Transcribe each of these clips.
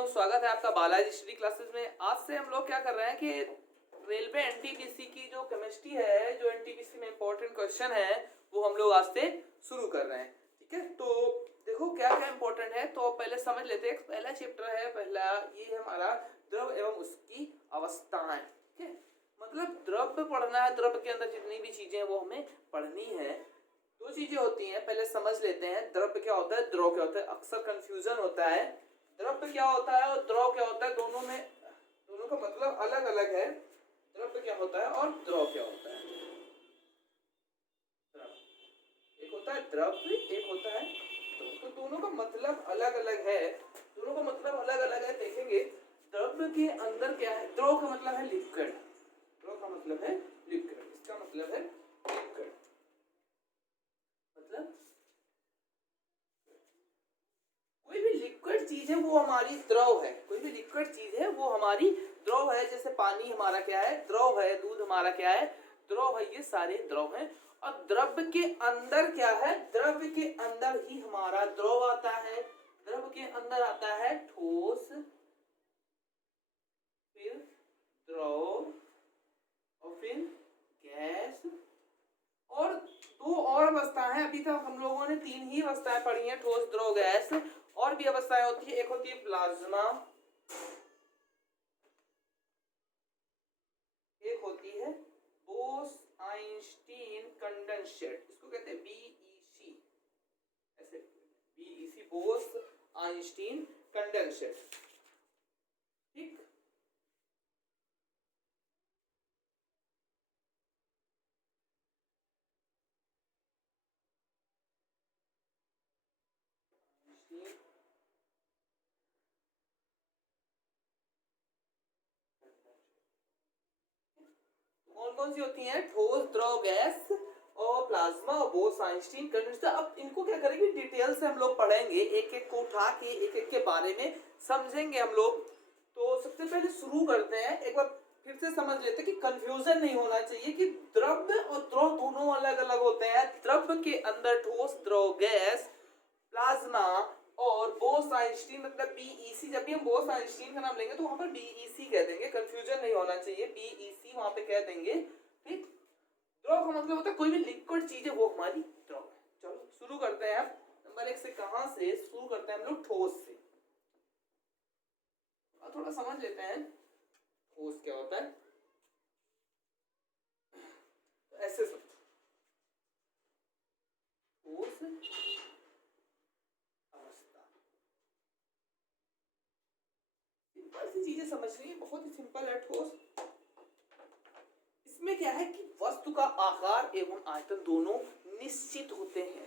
दोस्तों, स्वागत है आपका बालाजी स्टडी क्लासेस में। आज से हम लोग क्या कर रहे हैं कि रेलवे एनटीपीसी की जो केमिस्ट्री है, जो एनटीपीसी में इंपॉर्टेंट क्वेश्चन है, वो हम लोग आज से शुरू कर रहे हैं। ठीक है, तो देखो क्या क्या इंपॉर्टेंट है, तो पहले समझ लेते हैं। पहला चैप्टर है, पहला ये है हमारा द्रव एवं उसकी अवस्थाएं। ठीक है, मतलब द्रव पढ़ना है, द्रव के अंदर जितनी भी चीजें वो हमें पढ़नी है। दो चीजें होती हैं, पहले समझ लेते हैं। द्रव क्या होता है, द्रव क्या होता है। अक्सर कंफ्यूजन होता है, द्रव क्या होता है और द्रव क्या होता है। दोनों का मतलब अलग अलग है। द्रव क्या होता है और द्रव क्या होता है। द्रव एक होता है द्रव, एक होता है द्रव, तो दोनों का मतलब अलग अलग है। दोनों का मतलब अलग अलग है, देखेंगे। द्रव के अंदर क्या है, द्रव का मतलब है लिक्विड। द्रव का मतलब है लिक्विड, इसका मतलब है लिक्विड। मतलब कोई भी लिक्विड चीज है वो हमारी द्रव है। कोई भी लिक्विड चीज है वो हमारी द्रव है। जैसे पानी हमारा क्या है, द्रव है। दूध हमारा क्या है, द्रव है। ये सारे द्रव हैं। और द्रव के अंदर क्या है, द्रव के अंदर ही हमारा द्रव आता है। द्रव के अंदर आता है ठोस, फिर द्रव और फिर गैस। और दो और अवस्थाएं हैं। अभी तक हम लोगों ने तीन ही अवस्थाएं पढ़ी हैं, ठोस, द्रव, गैस। और भी अवस्थाएं होती है। एक होती है प्लाज्मा, एक होती है बोस-आइंस्टीन कंडेंसेट, इसको कहते हैं बीईसी। ऐसे बीईसी, बोस-आइंस्टीन कंडेंसेट। ठीक, कौन कौन सी होती हैं, ठोस, द्रव, गैस और प्लाज्मा और बोस-आइंस्टीन कंडेंसेट। अब इनको क्या करेंगे, डिटेल से हम लोग पढ़ेंगे, एक एक को उठा के एक एक के बारे में समझेंगे हम लोग। तो सबसे पहले शुरू करते हैं, एक बार फिर से समझ लेते हैं कि कंफ्यूजन नहीं होना चाहिए कि द्रव और द्रव दोनों अलग अलग होते हैं। द्रव के अंदर ठोस, द्रव, गैस, प्लाज्मा और बोस-आइंस्टीन मतलब बीईसी। जब भी हम बोस-आइंस्टीन का नाम लेंगे तो वहां पर बीईसी कह देंगे, कंफ्यूजन नहीं होना चाहिए, बीईसी वहां पे कह देंगे। ठीक, द्रव का मतलब होता है कोई भी लिक्विड चीज है वो हमारी द्रव है। चलो शुरू करते हैं। नंबर एक से, कहां से शुरू करते हैं हम लोग, ठोस से। और थोड़ा समझ लेते हैं ठोस क्या होता है। तो ऐसे समझो, ठोस अवस्था। सिंपल सी चीजें समझनी है, बहुत ही सिंपल है ठोस। इसमें क्या है कि वस्तु का आकार एवं आयतन दोनों निश्चित होते हैं।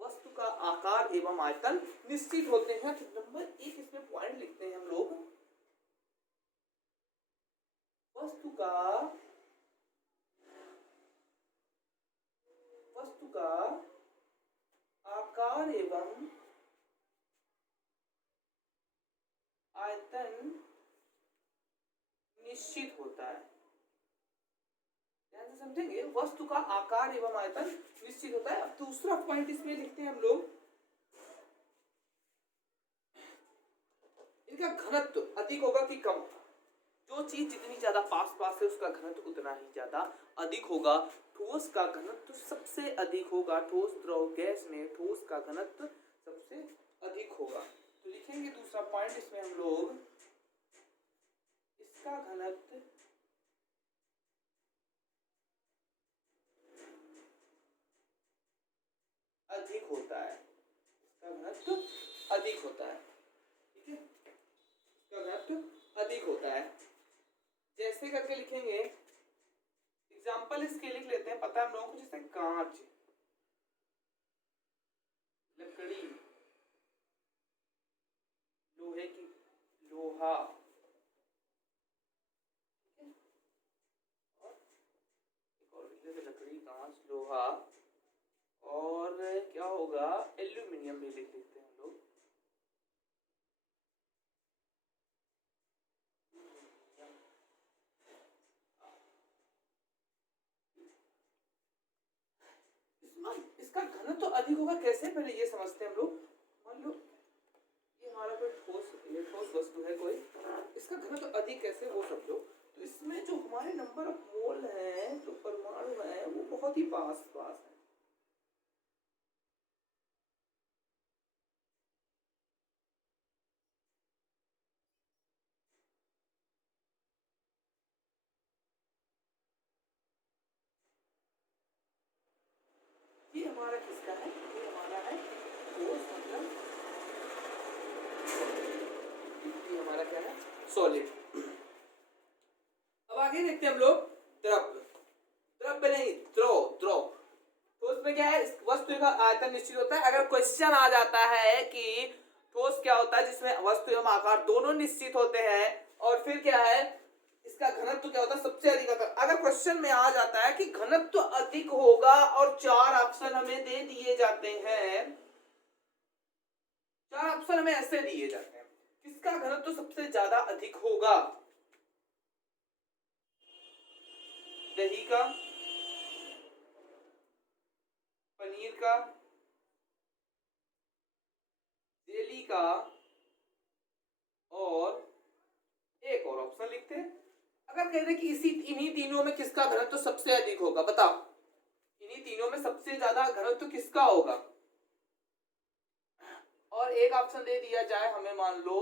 वस्तु का आकार एवं आयतन निश्चित होते हैं। तो नंबर एक इसमें पॉइंट लिखते हैं हम लोग, वस्तु का आकार एवं आयतन निश्चित होता है। ध्यान से समझेंगे, वस्तु का आकार एवं आयतन निश्चित होता है। अब दूसरा पॉइंट इसमें लिखते हैं हम लोग, इनका घनत्व अधिक होगा कि कम होगा। जो चीज जितनी ज्यादा पास पास है उसका घनत्व उतना ही ज्यादा अधिक होगा। ठोस का घनत्व सबसे अधिक होगा। ठोस, द्रव, गैस में ठोस का घनत्व सबसे अधिक होगा। तो लिखेंगे दूसरा पॉइंट इसमें हम लोग, इसका घनत्व अधिक होता है। इसका घनत्व अधिक होता है। ठीक है, इसका घनत्व अधिक होता है। जैसे करके लिखेंगे, एग्जाम्पल इसके लिख लेते हैं, पता है हम लोगों को। जैसे कांच, लकड़ी, लोहे की, लोहा, और लकड़ी, कांच, लोहा, और क्या होगा, एल्यूमिनियम भी लिख लेते हैं हम लोग। इसका घनत्व तो अधिक होगा कैसे, पहले ये समझते हैं हम लोग। मान लो ये हमारा कोई ठोस, ये ठोस वस्तु है कैसे वो समझो। तो इसमें जो हमारे नंबर ऑफ मोल हैं, जो परमाणु हैं, वो बहुत ही पास पास है। ये हमारा किसका है, ये हमारा है ठोस, मतलब ये हमारा क्या है, सॉलिड। अब आगे देखते हैं हम लोग द्रव। द्रव्य नहीं, द्रव, द्रव। तो उसमें क्या है, वस्तु का आयतन निश्चित होता है। अगर क्वेश्चन आ जाता है कि ठोस क्या होता है जिसमें वस्तु एवं आकार दोनों निश्चित होते हैं, और फिर क्या है इसका घनत्व क्या होता है सबसे अधिक होता है। अगर क्वेश्चन में आ जाता है कि घनत्व अधिक होगा और 4 ऑप्शन हमें दे दिए जाते हैं, 4 ऑप्शन हमें ऐसे दिए जाते हैं, किसका घनत्व सबसे ज्यादा अधिक होगा, दही का, पनीर का, जेली का, और एक और ऑप्शन लिखते हैं। अगर कह रहे कि इन्हीं तीनों में किसका घनत्व सबसे अधिक होगा, बताओ इन्हीं तीनों में सबसे ज्यादा घनत्व किसका होगा, और एक ऑप्शन दे दिया जाए हमें, मान लो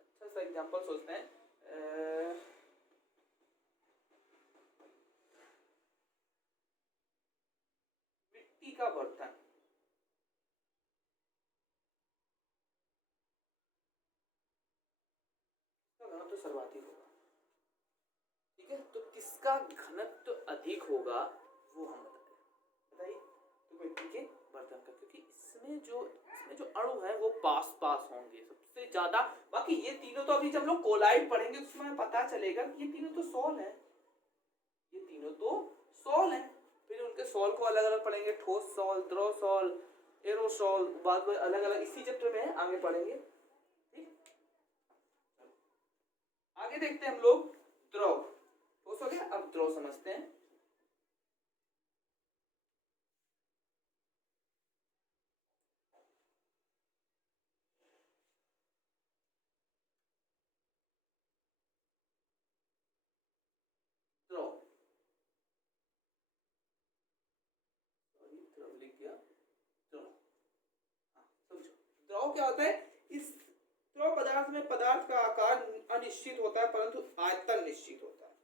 अच्छा सा एग्जांपल सोचते हैं, मिट्टी का बर्तन, घनत्व सर्वाधिक होगा, ठीक है। तो किसका घनत्व अधिक होगा वो हम बताइए। तो मिट्टी के बर्तन का, क्योंकि इसमें जो अणु है वो पास पास होंगे सबसे ज्यादा। बाकी ये तीनों तो अभी जब लोग कोलाइड पढ़ेंगे उसमें पता चलेगा कि ये तीनों तो सॉल है, ये तीनों तो सॉल है। फिर उनके सॉल को अलग अलग पढ़ेंगे, ठोस सॉल, द्रव सॉल, एरोसॉल, बाद में अलग अलग इसी चैप्टर में आगे पढ़ेंगे, ठीक। आगे देखते हैं हम लोग द्रव। ठोस हो गया, अब द्रव समझते हैं। द्रव, द्रव लिख दिया, द्रव। समझो द्रव क्या होता है, इस द्रव पदार्थ में पदार्थ का आकार अनिश्चित होता है परंतु आयतन निश्चित होता है।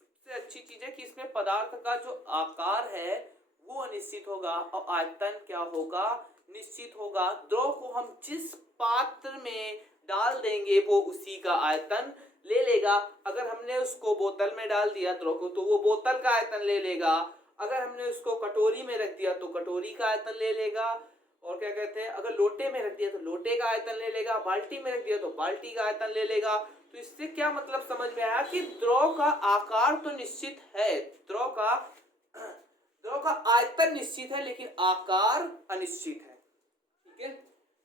सबसे अच्छी चीज है कि इसमें पदार्थ का जो आकार है वो अनिश्चित होगा और आयतन क्या होगा, निश्चित होगा। द्रव को हम जिस पात्र में डाल देंगे वो उसी का आयतन ले लेगा। अगर हमने उसको बोतल में डाल दिया द्रव को तो वो बोतल का आयतन ले लेगा, अगर हमने उसको कटोरी में रख दिया तो कटोरी का आयतन ले लेगा, और क्या कहते हैं अगर लोटे में रख दिया तो लोटे का आयतन ले लेगा, बाल्टी में रख दिया तो बाल्टी का आयतन ले लेगा। तो इससे क्या मतलब समझ में आया कि द्रव का आकार तो निश्चित है, द्रव का आयतन निश्चित है लेकिन आकार अनिश्चित है, ठीक है।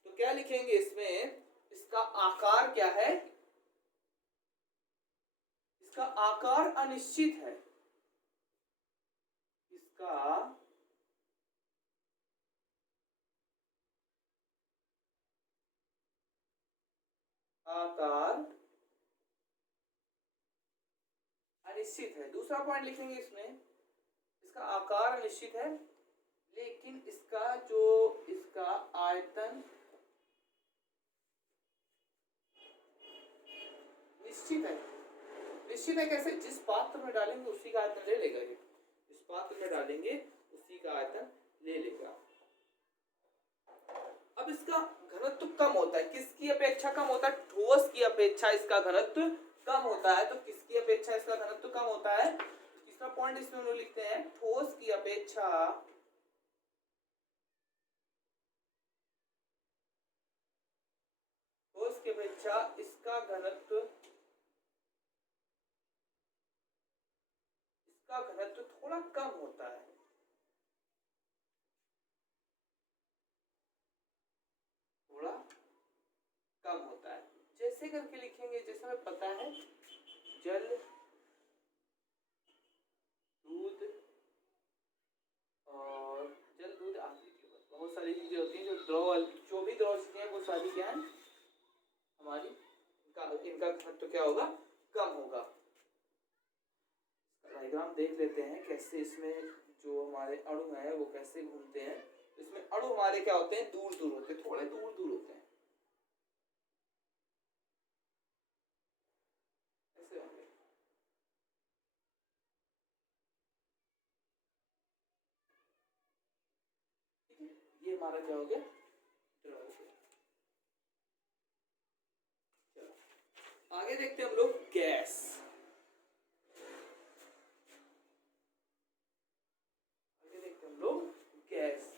तो क्या लिखेंगे इसमें, इसका आकार क्या है, इसका आकार अनिश्चित है, इसका आकार अनिश्चित है। दूसरा पॉइंट लिखेंगे इसमें, इसका आकार अनिश्चित है लेकिन इसका आयतन निश्चित है। निश्चित है कैसे, जिस पात्र में डालेंगे उसी का आयतन ले लेगा, ये जिस पात्र में डालेंगे उसी का आयतन ले लेगा। अब इसका घनत्व कम होता है, किसकी अपेक्षा कम होता है, ठोस की अपेक्षा इसका घनत्व कम होता है। तो किसकी अपेक्षा इसका घनत्व कम होता है, तीसरा पॉइंट इसमें हम लोग लिखते हैं, ठोस की अपेक्षा इसका घनत्व थोड़ा कम होता है, थोड़ा कम होता है। जैसे करके लिखेंगे, जैसे हमें पता है जल, दूध, और जल दूध आदि बहुत सारी चीजें होती हैं जो द्रव, जो भी द्रव चीजें हैं वो सारी क्या है हमारी इनका घनत्व क्या होगा, कम होगा। डायग्राम देख लेते हैं कैसे इसमें जो हमारे अणु है वो कैसे घूमते हैं। इसमें अणु हमारे क्या होते हैं, दूर दूर होते हैं, थोड़े दूर दूर होते हैं, ऐसे होंगे। ठीक है, ये हमारा क्या हो गया, द्रव हो गया। चलो आगे देखते हैं हम लोग गैस। आगे देखते हैं हम लोग गैस।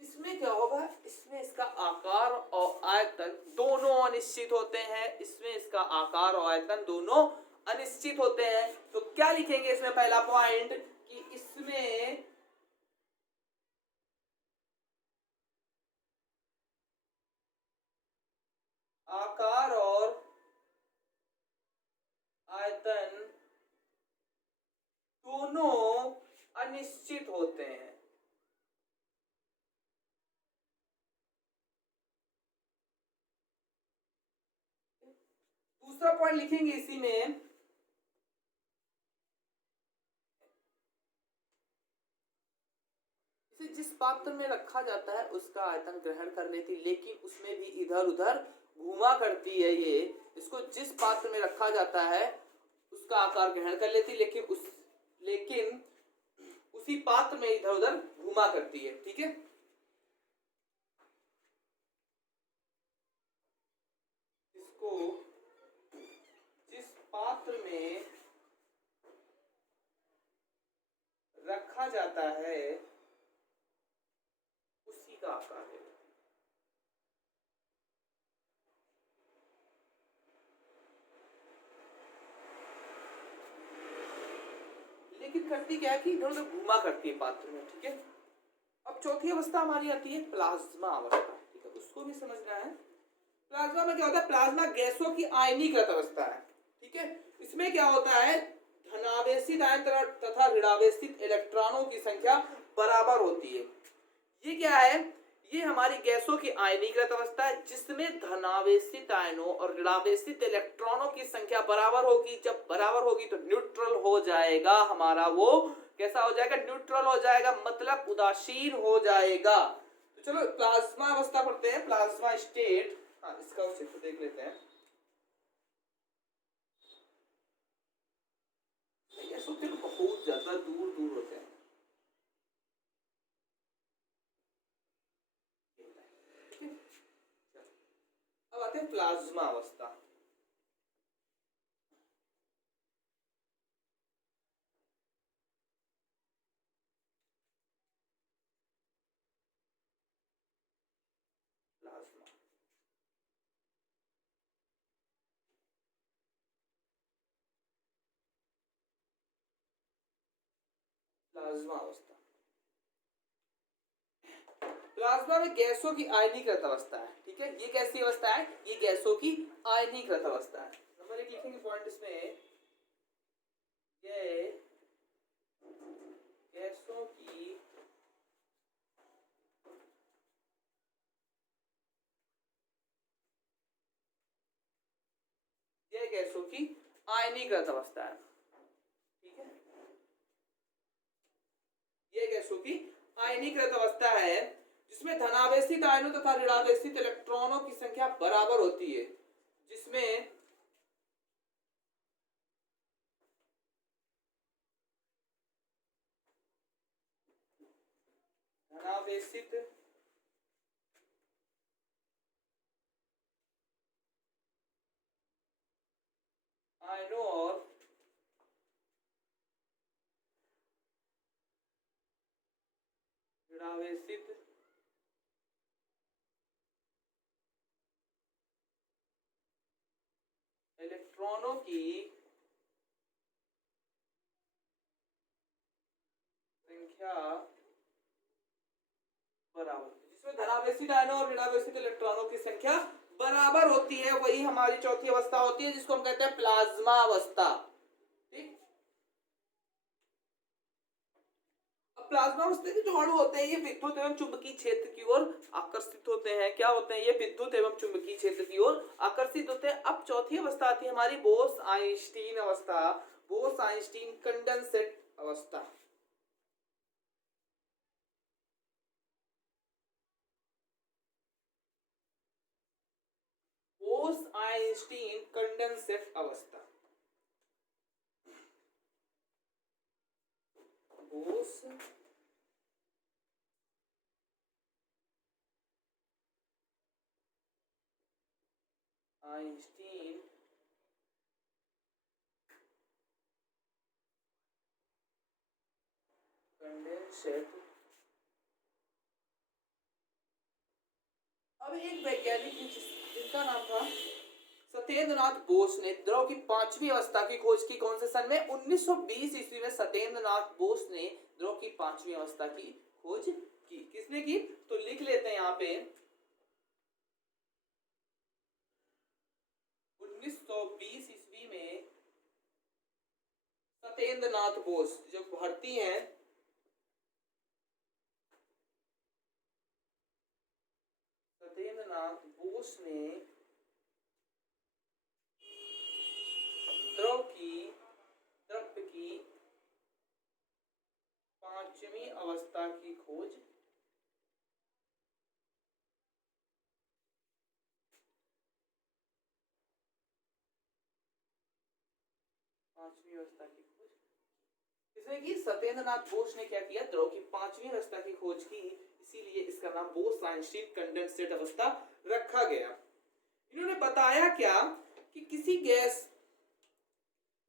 इसमें क्या होगा, इसमें इसका आकार और आयतन दोनों अनिश्चित होते हैं। इसमें इसका आकार और आयतन दोनों अनिश्चित होते हैं। तो क्या लिखेंगे इसमें, पहला पॉइंट कि इसमें आकार और आयतन दोनों अनिश्चित होते हैं। दूसरा पॉइंट लिखेंगे इसी में, इसे जिस पात्र में रखा जाता है उसका आयतन ग्रहण कर लेती, लेकिन उसमें भी इधर उधर घुमा करती है। ये इसको जिस पात्र में रखा जाता है उसका आकार ग्रहण कर लेती, लेकिन उसी पात्र में इधर उधर घुमा करती है। ठीक है, इसको जिस पात्र में रखा जाता है उसी का आकार है। लेकिन करती क्या है कि इधर उधर घुमा करती है पात्र में। ठीक है, अब चौथी अवस्था हमारी आती है प्लाज्मा अवस्था। ठीक है, उसको भी समझना है। प्लाज्मा में क्या होता है, प्लाज्मा गैसों की आयनीकृत अवस्था है। ठीक है, इसमें क्या होता है, धनावेशित आयन तथा ऋणावेशित इलेक्ट्रॉनों की संख्या बराबर होती है। ये क्या है, ये हमारी गैसों की आयनीकृत अवस्था है जिसमें धनावेशित आयनों और ऋणावेशित इलेक्ट्रॉनों की संख्या बराबर होगी। जब बराबर होगी तो न्यूट्रल हो जाएगा हमारा, वो कैसा हो जाएगा, न्यूट्रल हो जाएगा, मतलब उदासीन हो जाएगा। तो चलो प्लाज्मा अवस्था पढ़ते हैं, प्लाज्मा स्टेट। हाँ, इसका चित्र देख लेते हैं। गैसों के बहुत ज्यादा दूर दूर होते हैं। अब आते हैं प्लाज्मा अवस्था। प्लाज्मा प्लाज्मा अवस्था, प्लाज्मा में गैसों की आयनीकृत अवस्था है। ठीक है, ये कैसी अवस्था है, ये गैसों की आयनीकृत अवस्था है। नंबर 1 लिखेंगे पॉइंट इसमें, ये गैसों की आयनीकृत अवस्था है। ठीक है, ये गैसों की आयनीकृत अवस्था है जिसमें धनावेशित आयनों तथा ऋणावेशित इलेक्ट्रॉनों की संख्या बराबर होती है। जिसमें धनावेशित आयनों और ऋणावेशित इलेक्ट्रॉनों की संख्या बराबर, जिसमें आवेशित आयनों और ऋणावेशित इलेक्ट्रॉनों की संख्या बराबर होती है, वही हमारी चौथी अवस्था होती है जिसको हम कहते हैं प्लाज्मा अवस्था। ठीक, अब प्लाज्मा अवस्था के जो अणु होते हैं ये विद्युत एवं चुंबकीय क्षेत्र की ओर आकर्षित होते हैं। क्या होते हैं? ये विद्युत एवं चुंबकीय क्षेत्र की ओर आकर्षित होते हैं। अब चौथी अवस्था आती है हमारी बोस-आइंस्टीन अवस्था, बोस-आइंस्टीन कंडेंसेट अवस्था। बोस-आइंस्टीन कंडेंसेट अवस्था, बोस आइंस्टीन कंडेंसेट। अब एक वैज्ञानिक जिनका नाम था सत्येंद्रनाथ बोस ने द्रव की पांचवी अवस्था की खोज की। कौन से सन में? 1920 ईस्वी में सत्येंद्रनाथ बोस ने द्रव की पांचवी अवस्था की खोज की। किसने की? तो लिख लेते हैं यहाँ पे 1920 ईस्वी में सत्येंद्रनाथ बोस जो भारतीय हैं, सत्येंद्रनाथ बोस ने द्रव की पांचवी अवस्था की खोज पांचवी अवस्था की खोज इसमें कि सत्येंद्रनाथ बोस ने क्या किया? द्रव की पांचवी अवस्था की खोज की, इसीलिए इसका नाम बोस-आइंस्टीन कंडेंसेट अवस्था रखा गया। इन्होंने बताया क्या कि किसी गैस,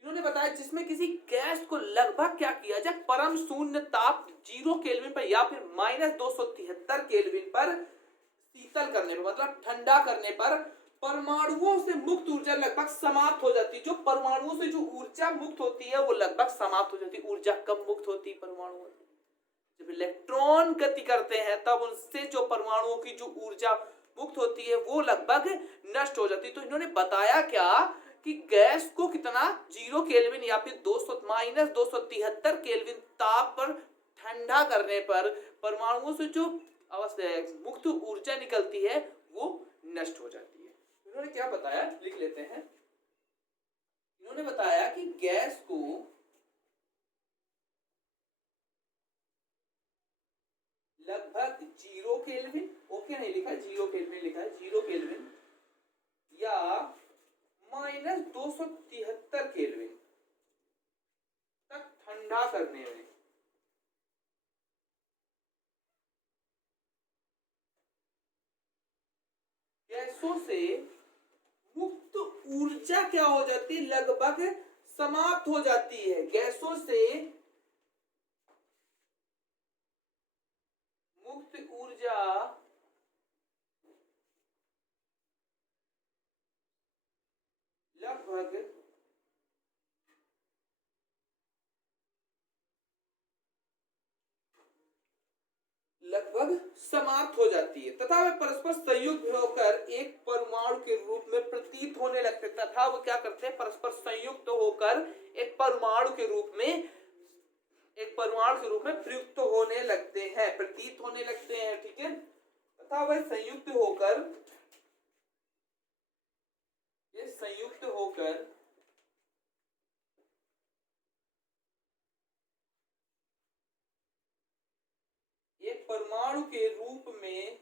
इन्होंने बताया जिसमें किसी गैस को लगभग क्या किया जाए, परम शून्य ताप 0 केल्विन पर या फिर -273 केल्विन पर शीतल करने पर, मतलब ठंडा करने पर परमाणुओं से मुक्त ऊर्जा लगभग समाप्त हो जाती है। जो परमाणुओं से जो ऊर्जा मुक्त होती है वो लगभग समाप्त हो जाती है। ऊर्जा कब मुक्त होती है परमाणुओं से? जब इलेक्ट्रॉन गति करते हैं तब उनसे जो परमाणुओं की जो ऊर्जा मुक्त होती है वो लगभग नष्ट हो जाती है। तो इन्होंने बताया क्या कि गैस को कितना 0 केल्विन या फिर -273 केल्विन ताप पर ठंडा करने पर परमाणुओं से जो मुक्त ऊर्जा निकलती है वो नष्ट हो जाती है। इन्होंने क्या बताया, लिख लेते हैं। इन्होंने बताया कि गैस को लगभग 0 केल्विन, ओके नहीं लिखा 0 केल्विन, लिखा है 0 केल्विन या -273 केल्विन तक ठंडा करने में गैसों से मुक्त ऊर्जा क्या हो जाती है? लगभग समाप्त हो जाती है। गैसों से मुक्त ऊर्जा लगभग समाप्त हो जाती है तथा वे परस्पर संयुक्त होकर एक परमाणु के रूप में प्रतीत होने लगते हैं। तथा वो क्या करते हैं? परस्पर संयुक्त होकर एक परमाणु के रूप में प्रयुक्त होने लगते हैं, प्रतीत होने लगते हैं। ठीक है, तथा वह संयुक्त होकर एक परमाणु के रूप में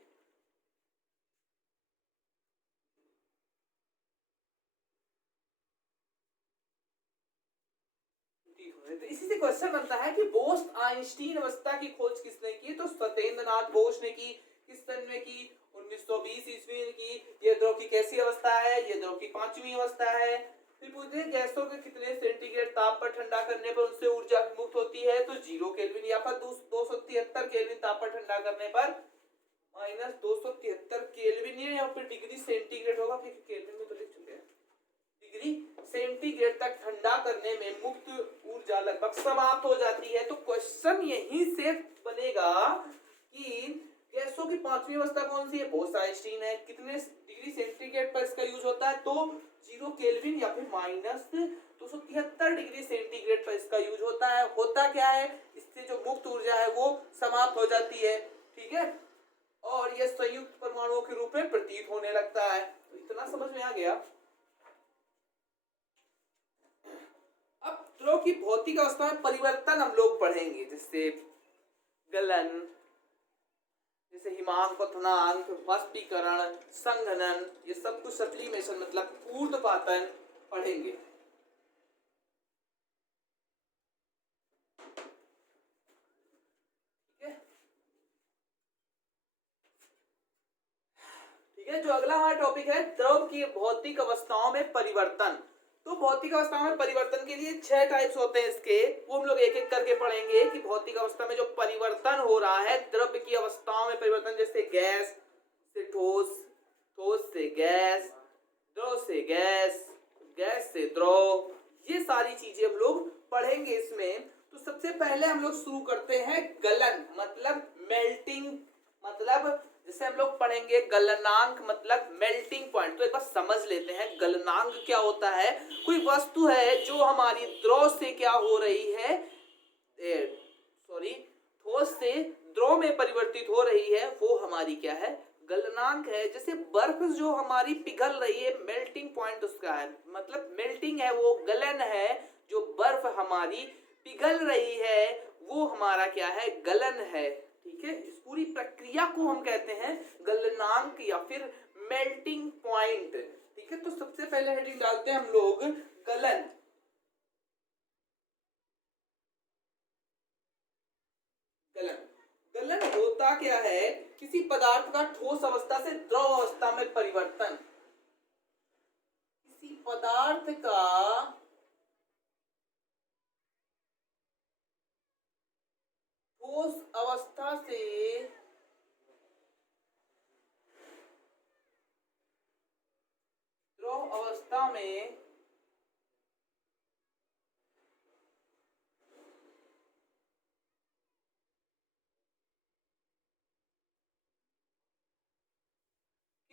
तो इसी से क्वेश्चन बनता है कि बोस-आइंस्टीन अवस्था की खोज किसने की? तो सत्येंद्रनाथ बोस ने की। किस सन में की? 1920 ईस्वी में की। ये द्रव की कैसी अवस्था है? ये द्रव की पांचवी अवस्था है। फिर पूछते हैं गैसों के कितने सेंटीग्रेड ताप पर ठंडा करने पर उनसे ऊर्जा मुक्त होती है? तो 0 केल्विन या फिर 273 केल्विन ताप पर ठंडा करने पर -273 केल्विन या फिर डिग्री सेंटीग्रेड होगा, फिर केल्विन में तो लिख चुके हैं, डिग्री सेंटीग्रेड तक ठंडा करने में मुक्त ऊर्जा लगभग समाप्त हो जाती है। तो क्वेश्चन यहीं से बनेगा कि गैसों की पांचवी अवस्था कौन सी है? बोस-आइंस्टीन है। कितने डिग्री सेंटीग्रेड पर इसका यूज होता है? तो 0 केल्विन या फिर माइनस 273 डिग्री सेंटीग्रेड पर इसका यूज होता है। होता क्या है, इससे जो मुक्त ऊर्जा है वो समाप्त हो जाती है, ठीक है, और यह संयुक्त परमाणुओं के रूप में प्रतीत होने लगता है। तो इतना समझ में आ गया। अब द्रव की भौतिक अवस्था में परिवर्तन हम लोग पढ़ेंगे, जैसे गलन, जैसे हिमांक, क्वथनांक, वाष्पीकरण, संघनन, ये सब कुछ सब्लिमेशन मतलब ऊर्ध्वपातन पढ़ेंगे। ठीक है, जो अगला हमारा टॉपिक है द्रव की भौतिक अवस्थाओं में परिवर्तन। तो भौतिक अवस्थाओं में परिवर्तन के लिए 6 टाइप्स होते हैं इसके, वो हम लोग एक एक करके पढ़ेंगे कि भौतिक अवस्था में जो परिवर्तन हो रहा है, द्रव की अवस्थाओं में परिवर्तन, जैसे गैस से ठोस, ठोस से गैस, द्रव से गैस, गैस से द्रव, ये सारी चीजें हम लोग पढ़ेंगे इसमें। तो सबसे पहले हम लोग शुरू करते हैं गलन मतलब मेल्टिंग, मतलब जैसे हम लोग पढ़ेंगे गलनांक मतलब मेल्टिंग पॉइंट। तो एक बार समझ लेते हैं गलनांक क्या होता है। कोई वस्तु है जो हमारी द्रव से क्या हो रही है, ठोस से द्रव में परिवर्तित हो रही है, वो हमारी क्या है, गलनांक है। जैसे बर्फ जो हमारी पिघल रही है, मेल्टिंग पॉइंट उसका है, मतलब मेल्टिंग है, वो गलन है। जो बर्फ हमारी पिघल रही है वो हमारा क्या है, गलन है, ठीक है। इस पूरी प्रक्रिया को हम कहते हैं गलनांक या फिर मेल्टिंग पॉइंट, ठीक है। तो सबसे पहले हेडिंग डालते हैं हम लोग गलन। गलन, गलन होता क्या है, किसी पदार्थ का ठोस अवस्था से द्रव अवस्था में परिवर्तन। किसी पदार्थ का ठोस अवस्था से द्रव अवस्था में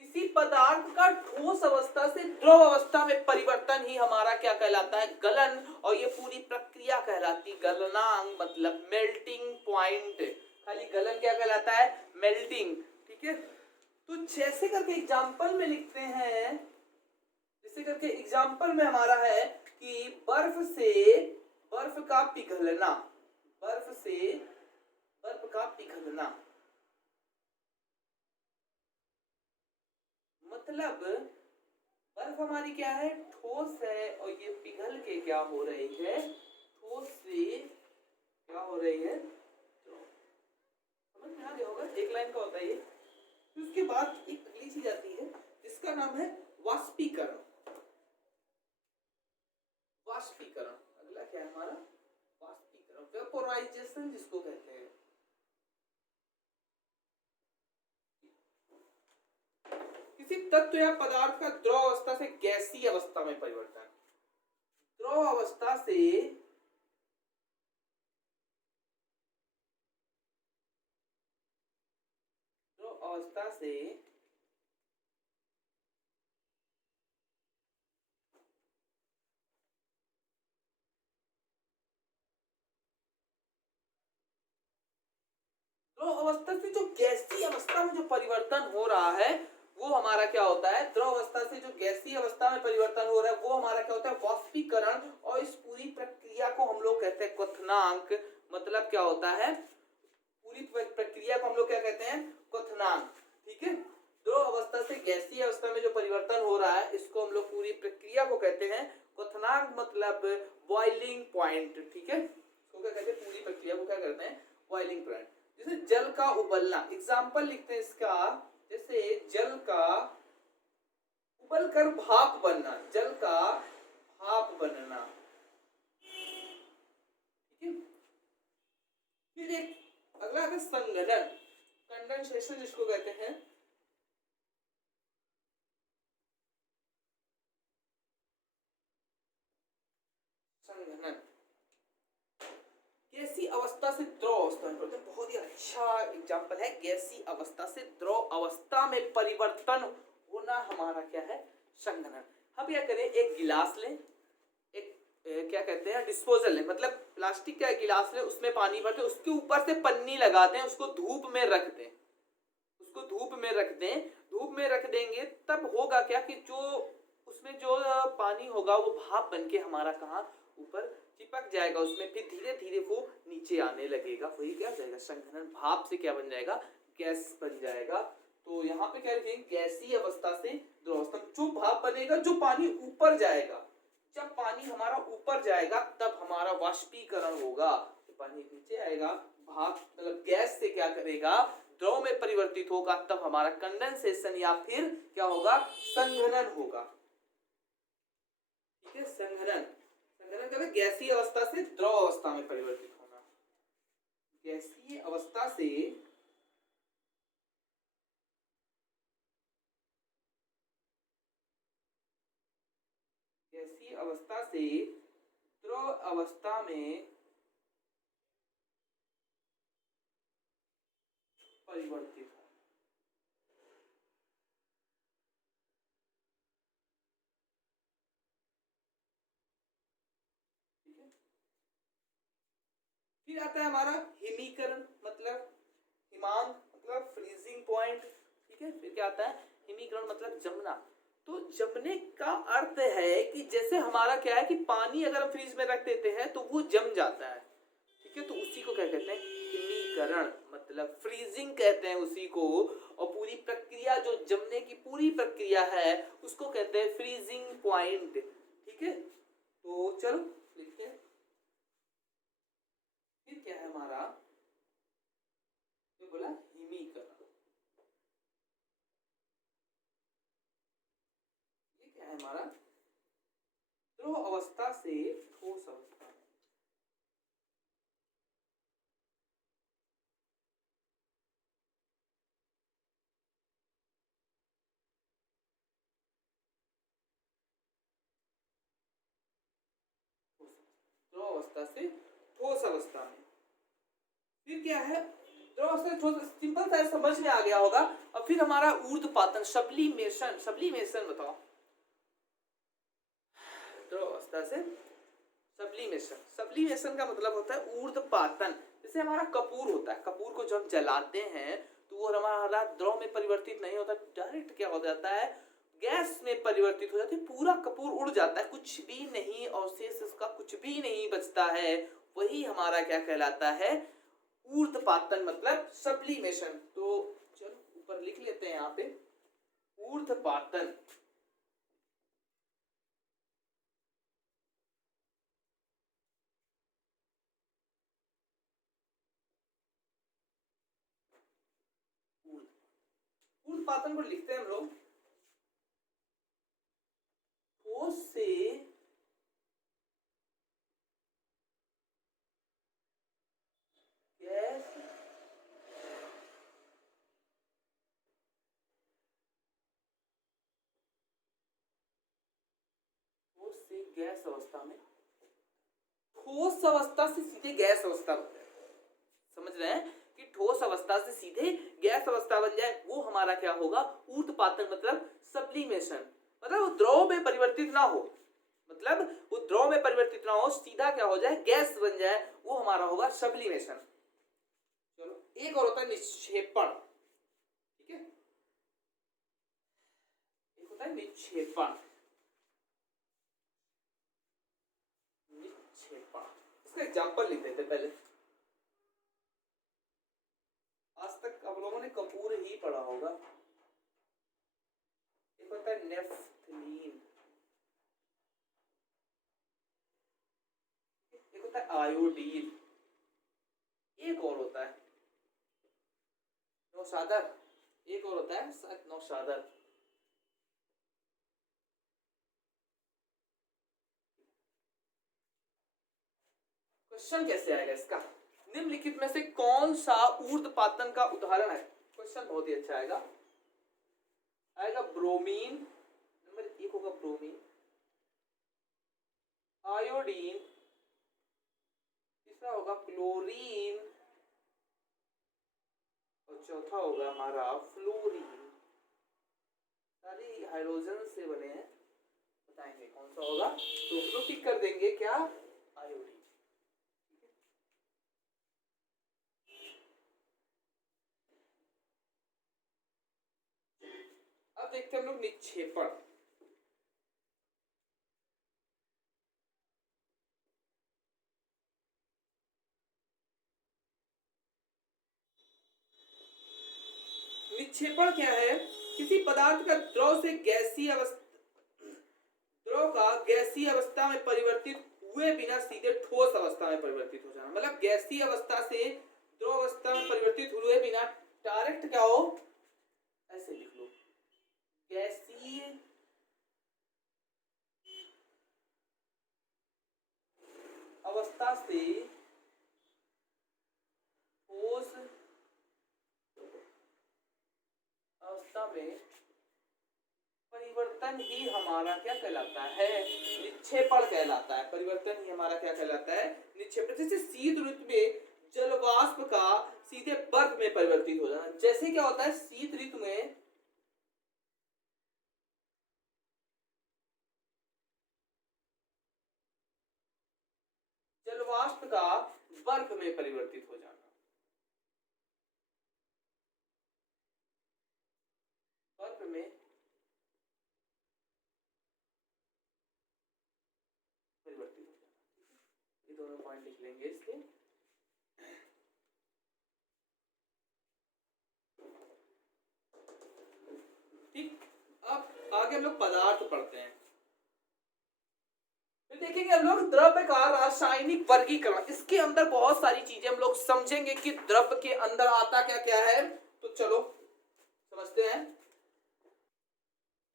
किसी पदार्थ का ठोस अवस्था से द्रव अवस्था में परिवर्तन ही हमारा क्या कहलाता है, गलन। और ये पूरी प्रक्रिया कहलाती गलनांक मतलब मेल्टिंग पॉइंट। खाली गलन क्या कहलाता है, मेल्टिंग, ठीक है। तो जैसे करके एग्जांपल में लिखते हैं, जैसे करके एग्जांपल में हमारा है कि बर्फ से बर्फ का पिघलना, बर्फ से बर्फ का पिघलना मतलब बर्फ हमारी क्या है, ठोस है, और ये पिघल के क्या हो रही है, ठोस से क्या हो रही है, तो समझ में आ गया होगा, एक लाइन का होता है ये। उसके बाद एक अगली चीज आती है जिसका नाम है वाष्पीकरण। वाष्पीकरण अगला क्या है हमारा, वाष्पीकरण, वेपोराइजेशन जिसको कहते हैं। किसी तत्व या पदार्थ का द्रव अवस्था से गैसीय अवस्था में परिवर्तन। द्रव अवस्था से अवस्था से द्रव अवस्था से जो गैसीय अवस्था में जो परिवर्तन हो रहा है वो हमारा क्या होता है, द्रव अवस्था से जो गैसीय अवस्था में परिवर्तन हो रहा है वो हमारा क्या होता है, वाष्पीकरण। और इस पूरी प्रक्रिया को हम लोग कहते हैं क्वथनांक। मतलब क्या होता है, पूरी प्रक्रिया को हम लोग क्या कहते हैं, क्वथनांक, ठीक है। द्रव अवस्था से गैसीय अवस्था में जो परिवर्तन हो रहा है इसको हम लोग पूरी प्रक्रिया को कहते हैं क्वथनांक मतलब बॉइलिंग पॉइंट, ठीक है। इसको क्या कहते हैं, पूरी प्रक्रिया को क्या करते हैं, बॉइलिंग पॉइंट। जैसे जल का उबलना, एग्जाम्पल लिखते हैं इसका, जैसे जल का उबल कर भाप बनना, जल का भाप बनना, ठीक है। फिर एक अगला है संघनन, कंडेंसेशन जिसको कहते हैं। संघनन, कैसी अवस्था अवस्था से द्रव अवस्था में परिवर्तन, बहुत ही अच्छा एग्जांपल है। गैसीय अवस्था से द्रव अवस्था में परिवर्तन होना हमारा क्या है, संघनन। हम क्या करें, एक गिलास लें, एक क्या कहते हैं डिस्पोजल लें, मतलब प्लास्टिक का गिलास लें, उसमें पानी भर दें, उसके ऊपर से पन्नी लगा दें, उसको धूप में रख दें, उसको धूप में रख दें। धूप में रख देंगे तब होगा क्या कि जो उसमें जो पानी होगा वो भाप बन के हमारा कहाँ ऊपर चिपक जाएगा उसमें, फिर धीरे धीरे वो नीचे आने लगेगा, वही क्या हो जाएगा संघनन। भाप से क्या बन जाएगा, गैस बन जाएगा। तो यहाँ पे क्या लिखेंगे, गैसीय अवस्था से द्रव अवस्था, जो भाप बनेगा, जो पानी ऊपर जाएगा, जब पानी हमारा ऊपर जाएगा तब हमारा वाष्पीकरण होगा, तो पानी नीचे आएगा, भाप मतलब गैस से क्या करेगा, द्रव में परिवर्तित होगा, तब हमारा कंडेंसेशन या फिर क्या होगा, संघनन होगा। ठीक है, संघनन, संघनन का गैसीय अवस्था से द्रव अवस्था में परिवर्तित होना। गैसीय अवस्था से गैसीय अवस्था से द्रव अवस्था में परिवर्तित हो। ठीक है, फिर आता है हमारा हिमीकरण, मतलब हिमांक मतलब फ्रीजिंग पॉइंट। ठीक है, फिर क्या आता है, हिमीकरण मतलब जमना। तो जमने का अर्थ है कि जैसे हमारा क्या है कि पानी अगर हम फ्रीज में रख देते हैं तो वो जम जाता है। ठीक है, तो उसी को क्या कहते हैं, हिमीकरण, मतलब फ्रीजिंग कहते हैं उसी को। और पूरी प्रक्रिया जो जमने की पूरी प्रक्रिया है उसको कहते हैं फ्रीजिंग पॉइंट। ठीक है, तो चलो लिखते हैं। फिर क्या है हमारा, तो बोला हिमीकरण, ये क्या है हमारा, द्रव अवस्था से ठोस अवस्था। द्रव अवस्था से ठोस अवस्था में, फिर क्या है, द्रव अवस्था से ठोस, सिंपल सा समझ में आ गया होगा। अब फिर हमारा ऊर्ध्वपातन, सब्लिमेशन, सब्लिमेशन बताओ। द्रव अवस्था से सब्लिमेशन, सब्लिमेशन का मतलब होता है ऊर्ध्वपातन। जैसे हमारा कपूर होता है, कपूर को जब हम जलाते हैं तो वो हमारा द्रव में परिवर्तित नहीं होता, डायरेक्ट क्या हो जाता है, गैस में परिवर्तित हो जाती है, पूरा कपूर उड़ जाता है, कुछ भी नहीं अवशेष उसका कुछ भी नहीं बचता है। वही हमारा क्या कहलाता है, ऊर्ध्वपातन मतलब सब्लिमेशन। तो चलो ऊपर लिख लेते हैं यहाँ पे, ऊर्ध्वपातन। ऊर्ध्वपातन को लिखते हैं हम लोग, ठोस से गैस, ठोस से गैस अवस्था में, ठोस अवस्था से सीधे गैस अवस्था बन जाए। समझ रहे हैं कि ठोस अवस्था से सीधे गैस अवस्था बन जाए, वो हमारा क्या होगा, ऊर्ध्वपातन मतलब सब्लिमेशन। मतलब वो द्रव में परिवर्तित ना हो, मतलब वो द्रव में परिवर्तित ना हो, सीधा क्या हो जाए, गैस बन जाए, वो हमारा होगा सब्लिमेशन। चलो एक और होता है निक्षेपण। ठीक है, एक होता है निक्षेपण, निक्षेपण इसका एग्जांपल लिख देते पहले। आज तक आप लोगों ने कपूर ही पढ़ा होगा। एक होता है नेफ्थलीन, एक होता है आयोडीन, एक और होता है नौशादर, एक और होता है नौशादर। क्वेश्चन कैसे आएगा इसका, निम्नलिखित में से कौन सा ऊर्ध्वपातन का उदाहरण है। क्वेश्चन बहुत ही अच्छा आएगा, आएगा ब्रोमीन, नंबर एक होगा ब्रोमीन, आयोडीन, तीसरा होगा क्लोरीन और चौथा होगा हमारा फ्लोरीन। सारी हाइड्रोजन से बने हैं, बताएंगे कौन सा होगा। तो उसको टिक कर देंगे क्या, आयोडीन। अब देखते हैं हम लोग निक्षेपण। निक्षेपण क्या है, किसी पदार्थ का द्रव से गैसीय अवस्था, द्रव का गैसीय अवस्था में परिवर्तित हुए बिना सीधे ठोस अवस्था में परिवर्तित हो जाना। मतलब गैसीय अवस्था से द्रव अवस्था में परिवर्तित हुए बिना डायरेक्ट क्या हो, ऐसे लिख लो, गैसीय अवस्था से ठोस अवस्था में परिवर्तन ही हमारा क्या कहलाता है, निक्षेपण कहलाता है। परिवर्तन ही हमारा क्या कहलाता है, निक्षेपण। जैसे शीत ऋतु में जल वाष्प का सीधे बर्फ में परिवर्तित हो जाना। जैसे क्या होता है, शीत ऋतु में जल वाष्प का बर्फ में परिवर्तित हो जाना। बर्फ में परिवर्तित हो जाना। ये दोनों पॉइंट लिख लेंगे इसके। ठीक, अब आगे हम लोग पदार्थ पढ़ते हैं। फिर देखेंगे हम लोग द्रव्य का रासायनिक वर्गीकरण। इसके अंदर बहुत सारी चीजें हम लोग समझेंगे कि द्रव्य के अंदर आता क्या क्या है। तो चलो समझते हैं।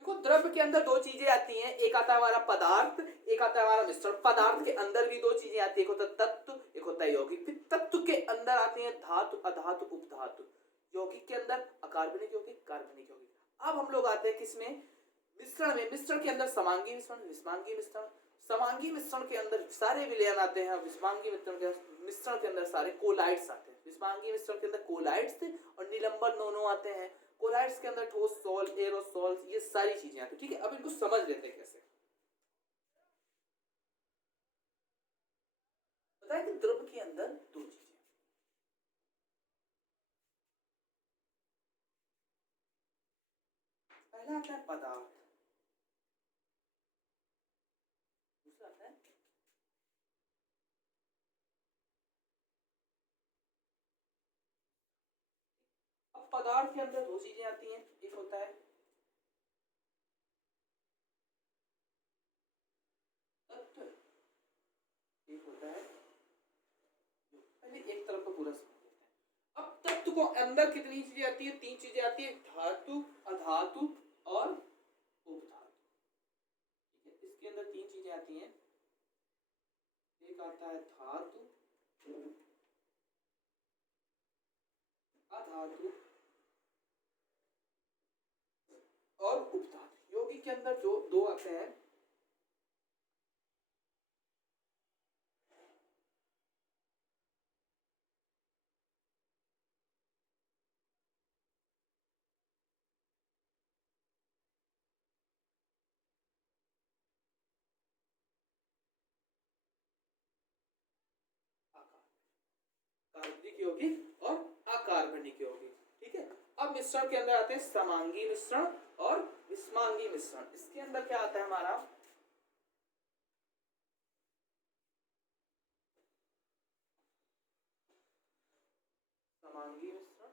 देखो, द्रव्य के अंदर दो चीजें आती हैं, एक आता है हमारा पदार्थ, एक आता है हमारा मिश्रण। पदार्थ के अंदर भी दो चीजें आती है, एक होता है तत्व, एक होता है यौगिक। फिर तत्व के अंदर आती है धातु, अधातु, उपधातु। यौगिक के अंदर अकार्बनिक यौगिक, कार्बनिक यौगिक। अब हम लोग आते हैं किसमें, मिश्रण में। मिश्रण के अंदर समांगी मिश्रण, विषमांगी मिश्रण। समांगी मिश्रण के अंदर सारे विलयन आते हैं। विषमांगी मिश्रण के अंदर सारे कोलाइड्स आते हैं। विषमांगी मिश्रण के अंदर कोलाइड्स और निलंबन दोनों आते हैं। कोलाइड्स के अंदर ठोस सॉल, एरोसॉल, ये सारी चीजें आती है। ठीक है, अब इनको समझ लेते हैं कैसे। बताया कि द्रव के अंदर दो चीजें, पहला आता है पदार्थ, दूसरा आता है। अब पदार्थ के अंदर दो चीजें आती हैं, एक होता है तत्व, एक होता है। पहले एक तरफ को पूरा समझ लेते हैं। अब तत्व को अंदर कितनी चीजें आती है, तीन चीजें आती है, धातु, अधातु और उपधातु। ठीक है, इसके अंदर तीन चीजें आती हैं, एक आता है धातु, अधातु और उपधातु। यौगिक के अंदर जो दो आते हैं, कार्बनिक यौगिक और अकार्बनिक यौगिक। ठीक है, अब मिश्रण के अंदर आते हैं समांगी मिश्रण और विषमांगी मिश्रण। इसके अंदर क्या आता है हमारा, समांगी मिश्रण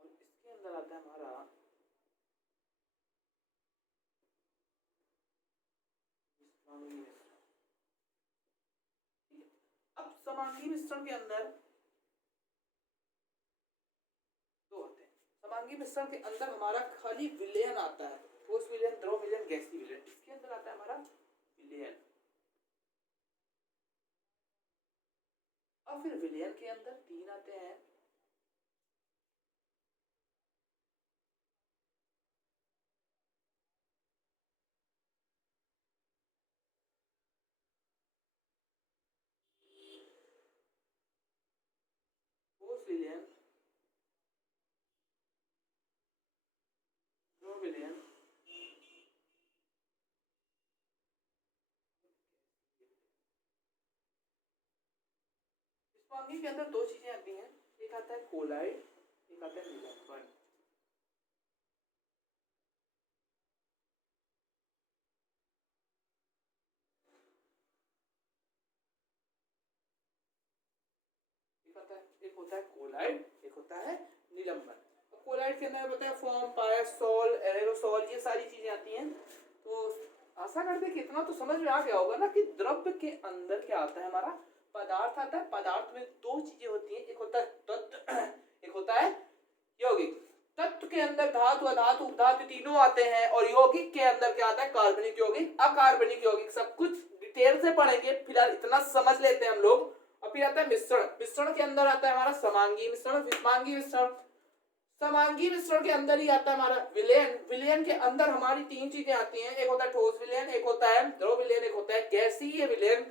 और इसके अंदर आता है हमारा विषमांगी मिश्रण। अब समांगी मिश्रण के अंदर दो होते हैं। समांगी मिश्रण के अंदर हमारा खाली विलयन आता है, ठोस विलयन, द्रव विलयन, गैसीय विलयन। इसके अंदर आता है हमारा विलयन। अब फिर विलयन के अंदर तीन आते हैं, समांगी के अंदर दो चीजें आती हैं, एक आता है कोलाइड, एक आता है निलंबन। एक होता है कोलाइड, एक होता है निलंबन। कोलाइड के अंदर होता है फोम, पायसोल, एरोसोल, ये सारी चीजें आती हैं। तो आशा करते हैं कि इतना तो समझ में आ गया होगा ना कि द्रव्य के अंदर क्या आता है, हमारा पदार्थ आता है। पदार्थ में दो चीजें होती हैं, एक होता है तत्व, एक होता है यौगिक। तत्व के अंदर धातु, अधातु, उपधातु तीनों आते हैं, और यौगिक के अंदर क्या आता है, कार्बनिक यौगिक, अकार्बनिक यौगिक। सब कुछ डिटेल से पढ़ेंगे, फिलहाल इतना समझ लेते हैं हम लोग। और फिर आता है मिश्रण। मिश्रण के अंदर आता है हमारा समांगी मिश्रण, विषमांगी मिश्रण। समांगी मिश्रण के अंदर ही आता है हमारा विलयन। विलयन के अंदर हमारी तीन चीजें आती हैं, एक होता है ठोस विलयन, एक होता है द्रव विलयन, एक होता है गैसीय विलयन।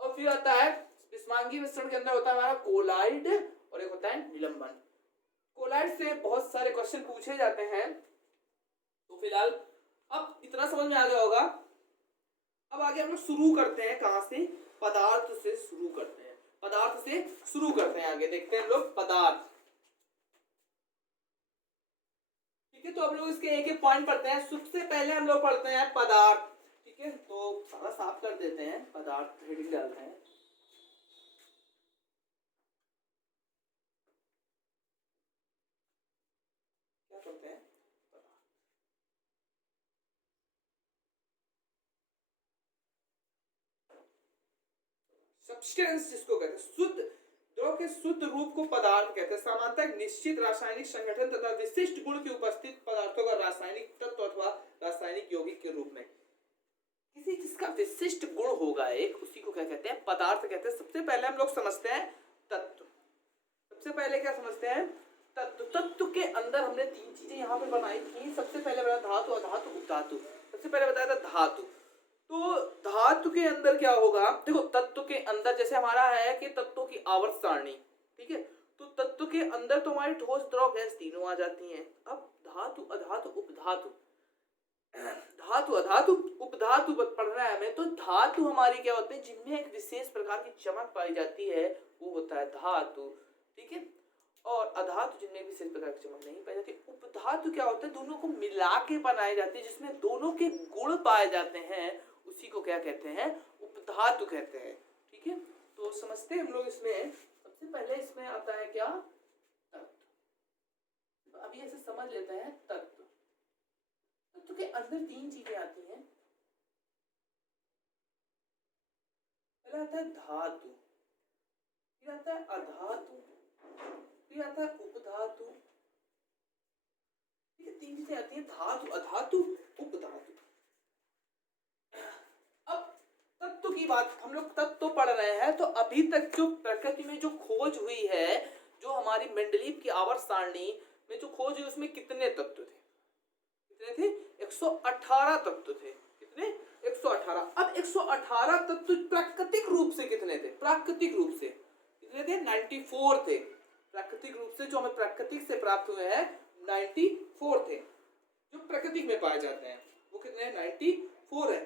और फिर आता है विषमांगी मिश्रण के अंदर होता है हमारा कोलाइड, और एक होता है निलंबन। कोलाइड से बहुत सारे क्वेश्चन पूछे जाते हैं। तो फिलहाल अब इतना समझ में आ गया होगा। अब आगे हम लोग शुरू करते हैं, कहां से, पदार्थ से शुरू करते हैं। पदार्थ से शुरू करते हैं, आगे देखते हैं हम लोग पदार्थ। ठीक है, तो हम लोग इसके एक एक पॉइंट पढ़ते हैं। सबसे पहले हम लोग पढ़ते हैं पदार्थ। ठीक है, तो सारा साफ कर देते हैं, पदार्थ हेडिंग डालते हैं। क्या करते हैं, सब्सटेंस जिसको कहते हैं, शुद्ध द्रव के शुद्ध रूप को पदार्थ कहते हैं। सामान्यतः निश्चित रासायनिक संगठन तथा विशिष्ट गुण की उपस्थित पदार्थों का रासायनिक तत्व अथवा रासायनिक यौगिक के रूप में। किसी जिसका विशिष्ट गुण होगा एक, उसी को क्या कहते हैं, पदार्थ कहते हैं। सबसे पहले हम लोग समझते हैं तत्व। सबसे पहले क्या समझते हैं, तत्व। तत्व के अंदर हमने तीन चीजें यहाँ पे बनाई थी। सबसे पहले बताया धातु, अधातु, उपधातु। सबसे पहले बताया था धातु। तो धातु के अंदर क्या होगा, देखो तत्व के अंदर जैसे हमारा है कि तत्वों की आवर्त सारणी, ठीक है, तो तत्व के अंदर तो हमारी ठोस, द्रव, गैस तीनों आ जाती हैं। अब धातु, अधातु, उपधातु, धातु, अधातु, उपधातु पढ़ रहा है हमें, तो धातु हमारी क्या होते हैं, जिनमें एक विशेष प्रकार की चमक पाई जाती है, वो होता है धातु। ठीक है, और अधातु जिनमें विशेष प्रकार की चमक नहीं पाई जाती। उपधातु क्या होता है, दोनों को मिला के बनाई जाती है, जिसमें दोनों के गुण पाए जाते हैं, उसी को क्या कहते हैं, उपधातु कहते हैं। ठीक है, तो समझते हैं हम लोग इसमें। सबसे पहले इसमें आता है क्या, तत्व। अभी ऐसे समझ लेते हैं तत्व। तत्व के अंदर तीन चीजें आती हैं। पहला आता है धातु, फिर आता है अधातु, फिर आता है उपधातु। ठीक है, तीन चीजें आती हैं, धातु, अधातु, उपधातु। अब तत्व की बात, हम लोग तत्व पढ़ रहे हैं, तो अभी तक जो प्रकृति में जो खोज हुई है, जो हमारी मेंडलीव की आवर्त सारणी में जो खोज हुई, उसमें कितने तत्व थे, कितने थे, 118 तत्व थे। कितने, 118। अब 118 तत्व प्राकृतिक रूप से कितने थे, प्राकृतिक रूप से कितने थे, 94 थे। प्राकृतिक रूप से जो हमें प्राकृतिक से प्राप्त हुए हैं 94 थे, जो प्रकृति में पाए जाते हैं, वो कितने, 94 है।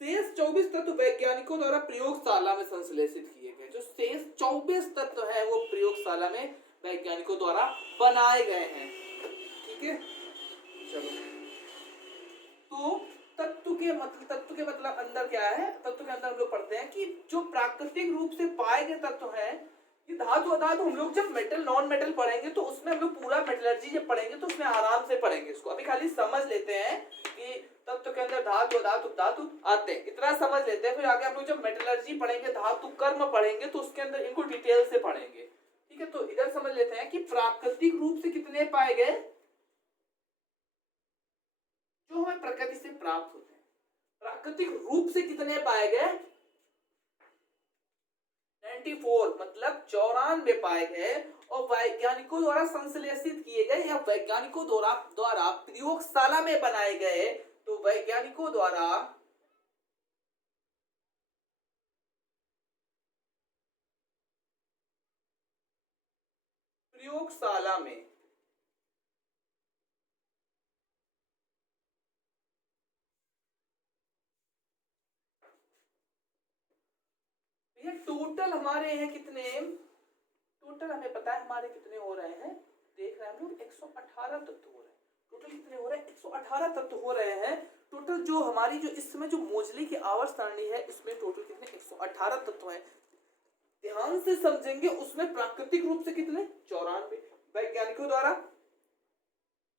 शेष 24 तत्व वैज्ञानिकों द्वारा प्रयोगशाला में संश्लेषित किए गए। जो शेष 24 तत्व हैं वो प्रयोगशाला में वैज्ञानिकों द्वारा बनाए गए हैं। ठीक है, चलो, तो तत्व के मतलब अंदर क्या है, तत्व के अंदर हम लोग पढ़ते हैं कि जो प्राकृतिक रूप से पाए गए तत्व हैं, ये धातु, अधातु। हम लोग जब मेटल, नॉन मेटल पढ़ेंगे तो उसमें हम लोग पूरा मेटलर्जी जब पढ़ेंगे तो उसमें आराम से पढ़ेंगे इसको। अभी खाली समझ लेते हैं कि तत्व के अंदर धातु, अधातु, उपधातु आते हैं, इतना समझ लेते हैं। फिर आगे हम लोग जब मेटलर्जी पढ़ेंगे, धातु कर्म पढ़ेंगे, तो उसके अंदर इनको डिटेल से पढ़ेंगे। ठीक है, तो इधर समझ लेते हैं कि प्राकृतिक रूप से कितने पाए गए, जो हमें प्रकृति से प्राप्त होते हैं, प्राकृतिक रूप से कितने पाए गए, 94, मतलब 94 पाए गए, और वैज्ञानिकों द्वारा संश्लेषित किए गए या वैज्ञानिकों द्वारा प्रयोगशाला में बनाए गए। तो वैज्ञानिकों द्वारा प्रयोगशाला में ये टोटल हमारे हैं कितने, टोटल हमें पता है हमारे कितने हो रहे हैं, देख रहे हैं हम लोग 118 तत्व हो रहे हैं। टोटल कितने हो रहे हैं, 118 तत्व हो रहे हैं। टोटल जो हमारी जो इस समय जो मोजली की आवर्त सारणी है इसमें टोटल कितने 118 तत्व हैं। ध्यान से समझेंगे उसमें प्राकृतिक रूप से कितने 94, वैज्ञानिकों द्वारा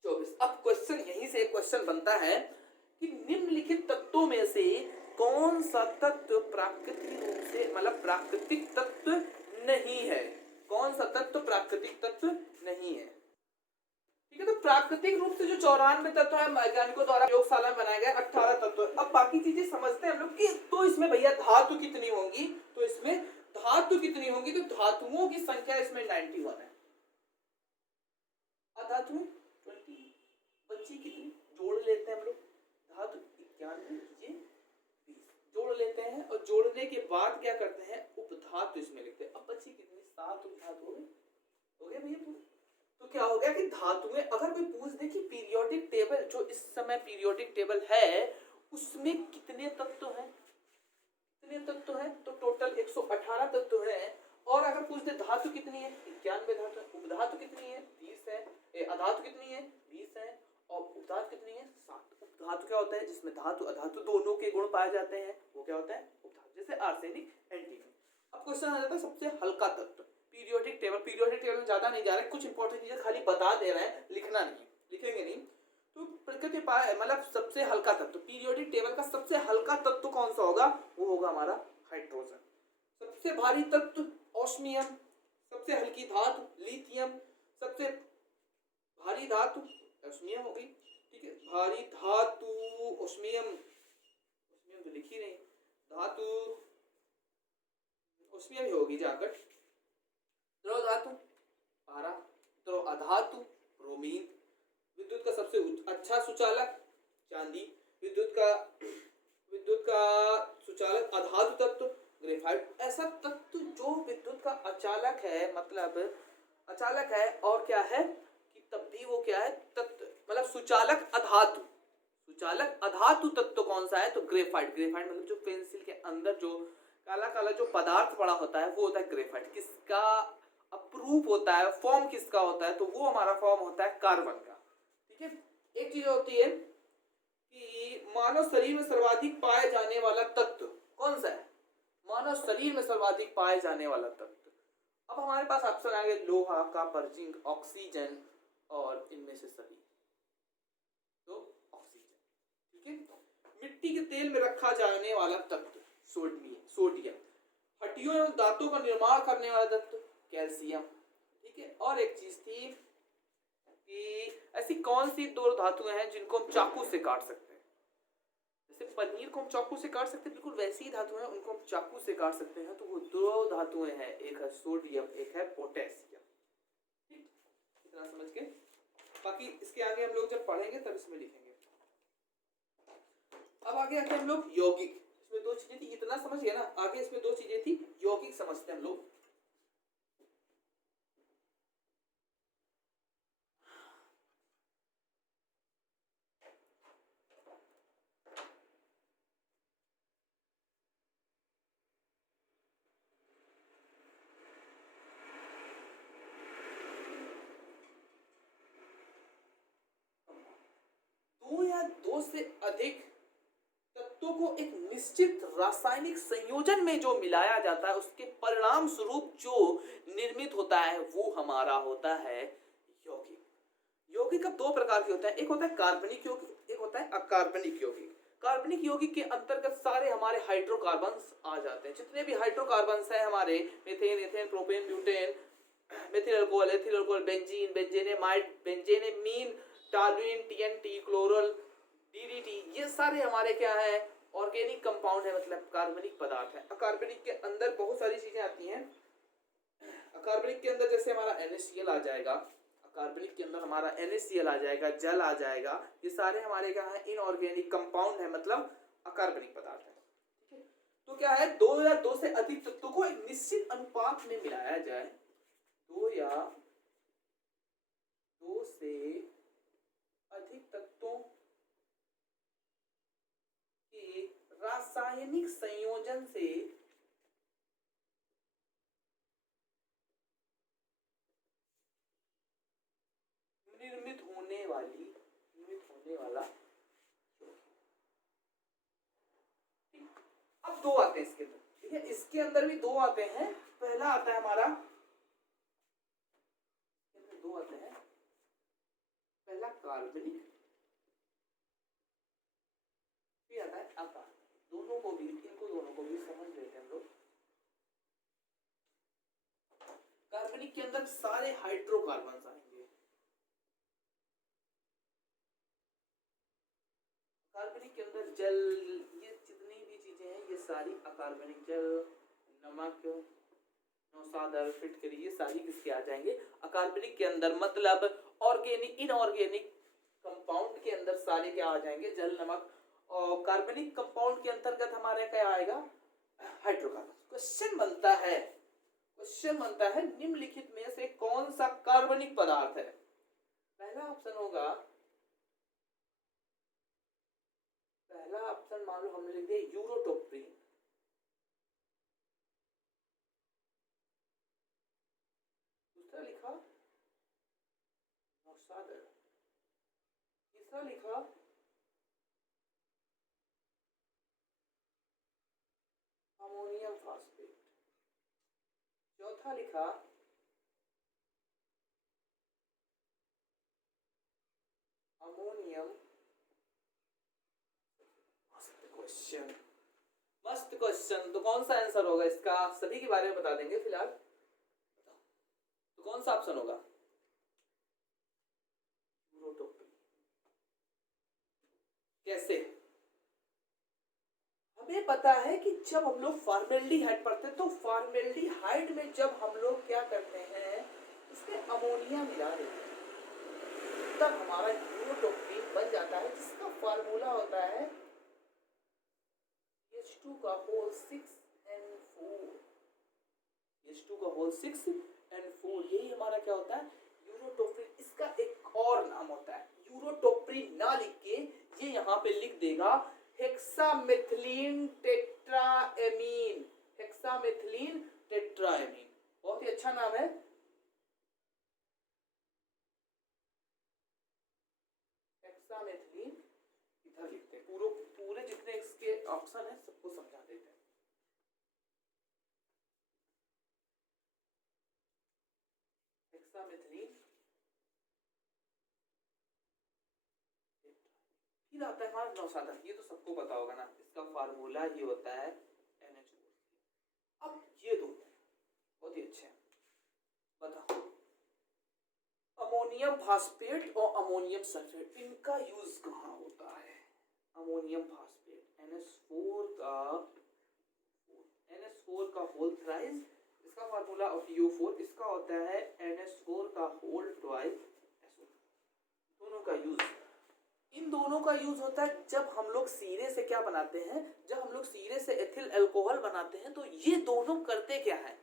24। अब क्वेश्चन यहीं से एक क्वेश्चन बनता है कि निम्नलिखित तत्वों में से कौन सा तत्व प्राकृतिक रूप से मतलब प्राकृतिक तत्व नहीं है, कौन सा तत्व प्राकृतिक तत्व नहीं है। ठीक है, तो प्राकृतिक रूप से जो 94 तत्व है वैज्ञानिकों द्वारा प्रयोगशाला में बनाए गए 18 तत्व। अब बाकी चीजें समझते हैं हम लोग कि तो इसमें भैया धातु कितनी होंगी, तो इसमें धातु कितनी होंगी, तो धातुओं की संख्या इसमें 91 है। अधातु 20 बच्ची कितनी जोड़ लेते हैं हम लोग, धातु 91 कीजिए 20 जोड़ लेते हैं और जोड़ने के बाद क्या करते हैं उपधातु इसमें लिखते हैं। अब बच्ची कितनी 7 उपधातु हो गए भैया पूरे। तो क्या हो गया कि धातुएं अगर कोई पूछ दे कि पीरियोडिक टेबल जो इस समय पीरियोडिक टेबल है उसमें कितने तत्व हैं, कितने तत्व हैं, तो टोटल 118 तत्व हैं। और अगर पूछ दे धातु कितनी है 91 धातु है, उपधातु कितनी है 30 है, अधातु कितनी है 20 है और उपधातु कितनी है 7। उपधातु क्या होता है जिसमें धातु अधातु दोनों के गुण पाए जाते हैं, वो क्या होता है उपधातु, जैसे आर्सेनिक एंटीमनी। अब क्वेश्चन आ जाता है सबसे हल्का तत्व पीरियोडिक टेबल। पीरियोडिक टेबल में ज्यादा नहीं जा रहे, कुछ इंपॉर्टेंट चीजें खाली बता दे रहे हैं, लिखना नहीं, लिखेंगे नहीं। तो प्रकृति मतलब सबसे हल्का तत्व पीरियोडिक टेबल का सबसे हल्का तत्व कौन सा होगा, वो होगा हमारा हाइड्रोजन। सबसे भारी तत्व ऑस्मियम, सबसे हल्की धातु लिथियम, सबसे भारी धातु ऑस्मियम हो गई। ठीक है, भारी धातु ऑस्मियम, ऑस्मियम तो लिखी नहीं, धातु ऑस्मियम ही होगी जाकर। द्रव धातु पारा, द्रव अधातु ब्रोमीन, विद्युत का सबसे अच्छा सुचालक चांदी, विद्युत का सुचालक अधातु तत्व ग्रेफाइट। ऐसा तत्व जो विद्युत का अचालक है, मतलब अचालक है और क्या है कि तब भी वो क्या है तत्व मतलब सुचालक अधातु, सुचालक अधातु तत्व कौन सा है, तो ग्रेफाइट। ग्रेफाइट मतलब जो पेंसिल के अंदर जो काला काला जो पदार्थ पड़ा होता है वो होता है ग्रेफाइट। किसका अप्रूप होता है, फॉर्म किसका होता है, तो वो हमारा फॉर्म होता है कार्बन का। ठीक है, एक चीज होती है कि मानव शरीर में सर्वाधिक पाए जाने वाला तत्व कौन सा है, मानव शरीर में सर्वाधिक पाए जाने वाला तत्व। अब हमारे पास ऑप्शन आ गए लोहा, कॉपर, जिंक, ऑक्सीजन और इनमें से सभी, तो ऑक्सीजन। ठीक है, मिट्टी के तेल में रखा जाने वाला तत्व सोडियम, हड्डियों एवं दांतों का निर्माण करने वाला तत्व कैल्शियम। ठीक है, और एक चीज थी कि ऐसी कौन सी दो धातुएं हैं जिनको हम चाकू से काट सकते हैं, जैसे पनीर को हम चाकू से काट सकते हैं, बिल्कुल वैसी ही धातुएं हैं उनको हम चाकू से काट सकते हैं। तो वो दो धातुएं हैं, एक है सोडियम, एक है पोटेशियम। ठीक, इतना समझ के बाकी इसके आगे हम लोग जब पढ़ेंगे तब इसमें लिखेंगे। अब आगे आते हम लोग यौगिक। इसमें दो चीजें थी, इतना समझ गए ना, आगे इसमें दो चीजें थी, यौगिक समझते हैं हम लोग। दो या दो से अधिक तत्वों को एक निश्चित रासायनिक संयोजन में जो मिलाया जाता है उसके परिणाम स्वरूप जो निर्मित होता है वो हमारा होता है यौगिक। यौगिक अब दो प्रकार के होते हैं, एक होता है कार्बनिक यौगिक, एक होता है अकार्बनिक यौगिक। कार्बनिक यौगिक के अंतर्गत सारे हमारे हाइड्रोकार्बन्स आ जाते हैं, जितने भी हाइड्रोकार्बन्स हैं हमारे methane, ethane, propane, butane, methyl alcohol, ethyl alcohol, benzene, benzenamide, benzenamine, toluene, TNT, chloral, DDT, ये सारे हमारे क्या है ऑर्गेनिक कंपाउंड है, मतलब कार्बनिक पदार्थ है। अकार्बनिक के अंदर बहुत सारी चीजें आती हैं। अकार्बनिक के अंदर जैसे हमारा NaCl आ जाएगा, अकार्बनिक के अंदर हमारा NaCl आ जाएगा, जल आ जाएगा, ये सारे हमारे क्या है इनऑर्गेनिक कंपाउंड है, मतलब अकार्बनिक पदार्थ है। ठीक है, तो क्या है दो या दो से अधिक तत्वों को एक निश्चित अनुपात में मिलाया जाए, दो या दो से अधिक तत्वों के रासायनिक संयोजन से वाला। अब दो आते हैं इसके अंदर, ठीक है, इसके अंदर भी दो आते हैं। पहला आता है हमारा, दो आते हैं, पहला कार्बनिक, फिर आता है अकार। दोनों को भी, इनको दोनों को भी समझ लेते हैं हम लोग। कार्बनिक के अंदर सारे हाइड्रोकार्बन आएंगे। कार्बनिक के अंदर जल, ये जितनी भी चीजें हैं ये सारी अकार्बनिक, जल, नमक, नौसादर, फिटकरी, ये सारी किसके आ जाएंगे, अकार्बनिक के अंदर। मतलब ऑर्गेनिक, इनऑर्गेनिक कंपाउंड के अंदर सारे क्या आ जाएंगे, जल, नमक। और कार्बनिक कंपाउंड के अंतर्गत हमारे क्या आएगा, हाइड्रोकार्बन। क्वेश्चन बनता है निम्नलिखित में से कौन सा कार्बनिक पदार्थ है। पहला ऑप्शन होगा, पहला ऑप्शन मान लो हमने लिख दिया यूरोटोप्रीन। दूसरा लिखा नौसादर। तीसरा लिखा अमोनियम फास्फेट। चौथा लिखा अमोनियम। क्वेश्चन, मस्त क्वेश्चन। तो कौन सा आंसर होगा इसका, सभी के बारे में बता देंगे फिलहाल। तो कौन सा ऑप्शन होगा, कैसे? हमें पता है कि जब हम लोग फॉर्मेल्डिहाइड पढ़ते हैं तो फॉर्मेल्डिहाइड में जब हम लोग क्या करते हैं, उसमें अमोनिया मिला देते हैं, तब हमारा यूरोटोप्रीन बन जाता है, जिसका फार्मूला होता है H2 का होल 6N4। H2 का होल 6N4, यही हमारा क्या होता है, यूरोटोप्रीन। इसका एक और नाम होता है, यूरोटोप्रीन ना लिख के ये यहाँ पे लिख देगा हेक्सामेथिलीन टेट्राएमीन। हेक्सामेथिलीन टेट्राएमीन, बहुत ही अच्छा नाम है। हेक्सामेथिलीन इधर लिखते हैं, पूरे जितने इसके ऑप्शन है सबको समझा देते हैं। हेक्सामेथिलीन, फिर आता है हमारा नौसादर। ये तो सबको पता होगा ना, इसका फार्मूला ही होता है NH4। अब ये दो बहुत ही अच्छे हैं, बताओ अमोनियम फास्फेट और अमोनियम सल्फेट, इनका यूज कहाँ होता है। अमोनियम फास्फेट NH4 का होल थ्राइस, इसका फार्मूला PO4, इसका होता है NH4 का होल ट्वाइस SO। दोनों का यूज, इन दोनों का यूज होता है जब हम लोग सीरे से क्या बनाते हैं, जब हम लोग सीरे से एथिल अल्कोहल बनाते हैं। तो ये दोनों करते क्या है,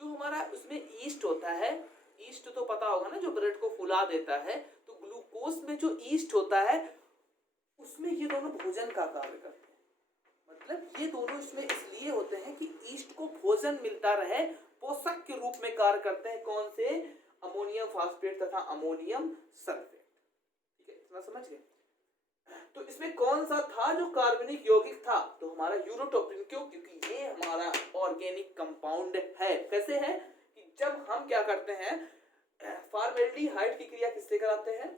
जो हमारा उसमें ईस्ट होता है, ईस्ट तो पता होगा ना, जो ब्रेड को फुला देता है। तो ग्लूकोज में जो ईस्ट होता है उसमें ये दोनों भोजन का कार्य करते हैं। मतलब ये दोनों इसमें इसलिए होते हैं कि ईस्ट को भोजन मिलता रहे, पोषक के रूप में कार्य करते हैं। कौन से, अमोनियम फास्फेट तथा अमोनियम सल्फेट। ठीक है, इतना समझ गए। तो इसमें कौन सा था जो कार्बनिक यौगिक था, तो हमारा यूरोटोप्रीन। क्यों, क्योंकि ये हमारा ऑर्गेनिक कंपाउंड है। कैसे है कि जब हम क्या करते हैं, फॉर्मेल्डिहाइड की क्रिया किससे कराते हैं,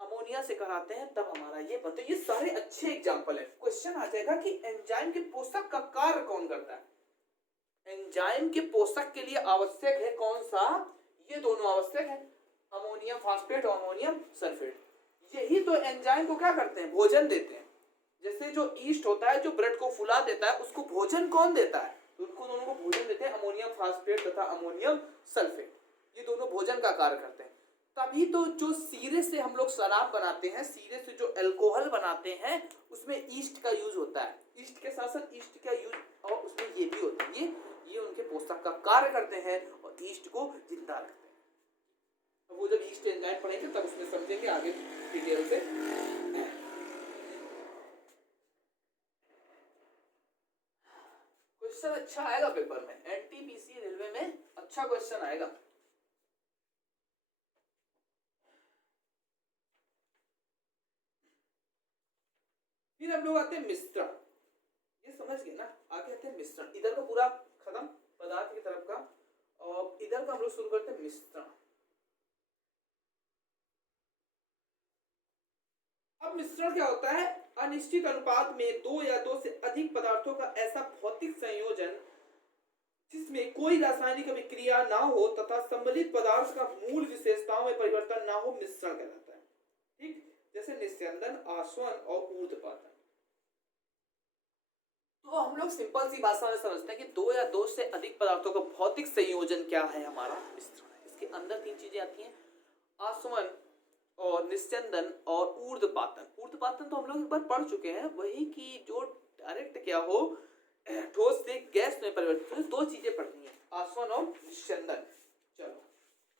अमोनिया से कराते हैं, तब हमारा ये बनता है। ये सारे अच्छे एग्जांपल है। क्वेश्चन आ जाएगा कि एंजाइम के पोषक का कार्य कौन करता है। एंजाइम के पोषक के लिए आवश्यक है कौन सा, ये दोनों आवश्यक है, अमोनियम फास्फेट और अमोनियम सल्फेट। यही तो एंजाइम को क्या करते हैं, भोजन देते हैं। जैसे जो ईस्ट होता है, जो ब्रेड को फुला देता है, उसको भोजन कौन देता है, तो उनको दोनों को भोजन देते हैं अमोनियम फास्फेट तथा अमोनियम सल्फेट। ये दोनों भोजन का कार्य करते हैं। तभी तो जो सीरे से हम लोग शराब बनाते हैं, सीरे से जो अल्कोहल बनाते हैं, उसमें ईस्ट का यूज होता है। ईस्ट के साथ साथ ईस्ट का यूज और उसमें ये भी होता है, ये उनके पोषक का कार्य करते हैं और ईस्ट को जिंदा रखते हैं। अब वो जब ईस्ट एंजाइम पढ़ेंगे तब उसमें समझेंगे आगे डिटेल से। क्वेश्चन अच्छा आएगा पेपर में, एनटीपीसी रेलवे में अच्छा क्वेश्चन आएगा। फिर हम लोग आते हैं मिश्रण, ये समझ गए ना। आगे आते हैं मिश्रण, इधर का पूरा खत्म पदार्थ की तरफ का, और इधर का हम लोग शुरू करते हैं मिश्रण। अब मिश्रण क्या होता है? अनिश्चित अनुपात में दो या दो से अधिक पदार्थों का ऐसा भौतिक संयोजन जिसमें कोई रासायनिक अभिक्रिया ना हो तथा सम्मिलित पदार्थ का मूल विशेषताओं में परिवर्तन ना हो, मिश्रण कहलाता है। ठीक, जैसे निस्यंदन, आसवन और ऊर्ध्वपातन। तो हम लोग सिंपल सी भाषा में समझते हैं कि दो या दो से अधिक पदार्थों का भौतिक संयोजन क्या है? हमारा मिश्रण है। इसके अंदर तीन चीजें आती हैं, आसवन और निस्यंदन और ऊर्ध्वपातन। ऊर्ध्वपातन तो हम लोग एक बार पढ़ चुके हैं, वही कि जो डायरेक्ट क्या हो, ठोस से गैस में परिवर्तित हो। दो चीजें पढ़नी है, आसवन और निस्यंदन। चलो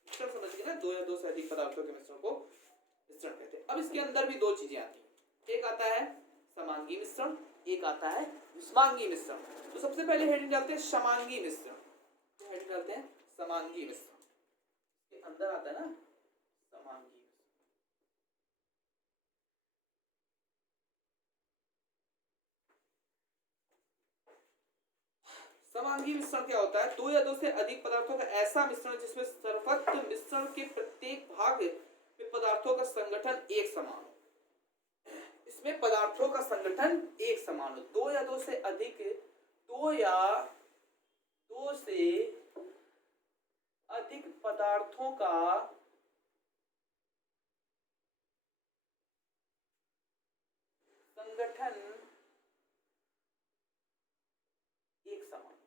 मिश्रण समझ गए ना, दो या दो से अधिक पदार्थों के मिश्रण को मिश्रण कहते हैं। अब इसके अंदर भी दो चीजें आती हैं, एक आता है समांगी मिश्रण, एक आता है विषमांगी मिश्रण। तो सबसे पहले हेडिंग डालते हैं समांगी मिश्रण, तो हेडिंग डालते हैं समांगी मिश्रण। के अंदर आता है ना समांगी। समांगी मिश्रण क्या होता है? दो या दो से अधिक पदार्थों का ऐसा मिश्रण जिसमें सर्वत्र मिश्रण के प्रत्येक भाग में पदार्थों का संगठन एक समान हो। इसमें पदार्थों का संगठन एक समान हो। दो या दो से अधिक, दो या दो से अधिक पदार्थों का संगठन एक समान,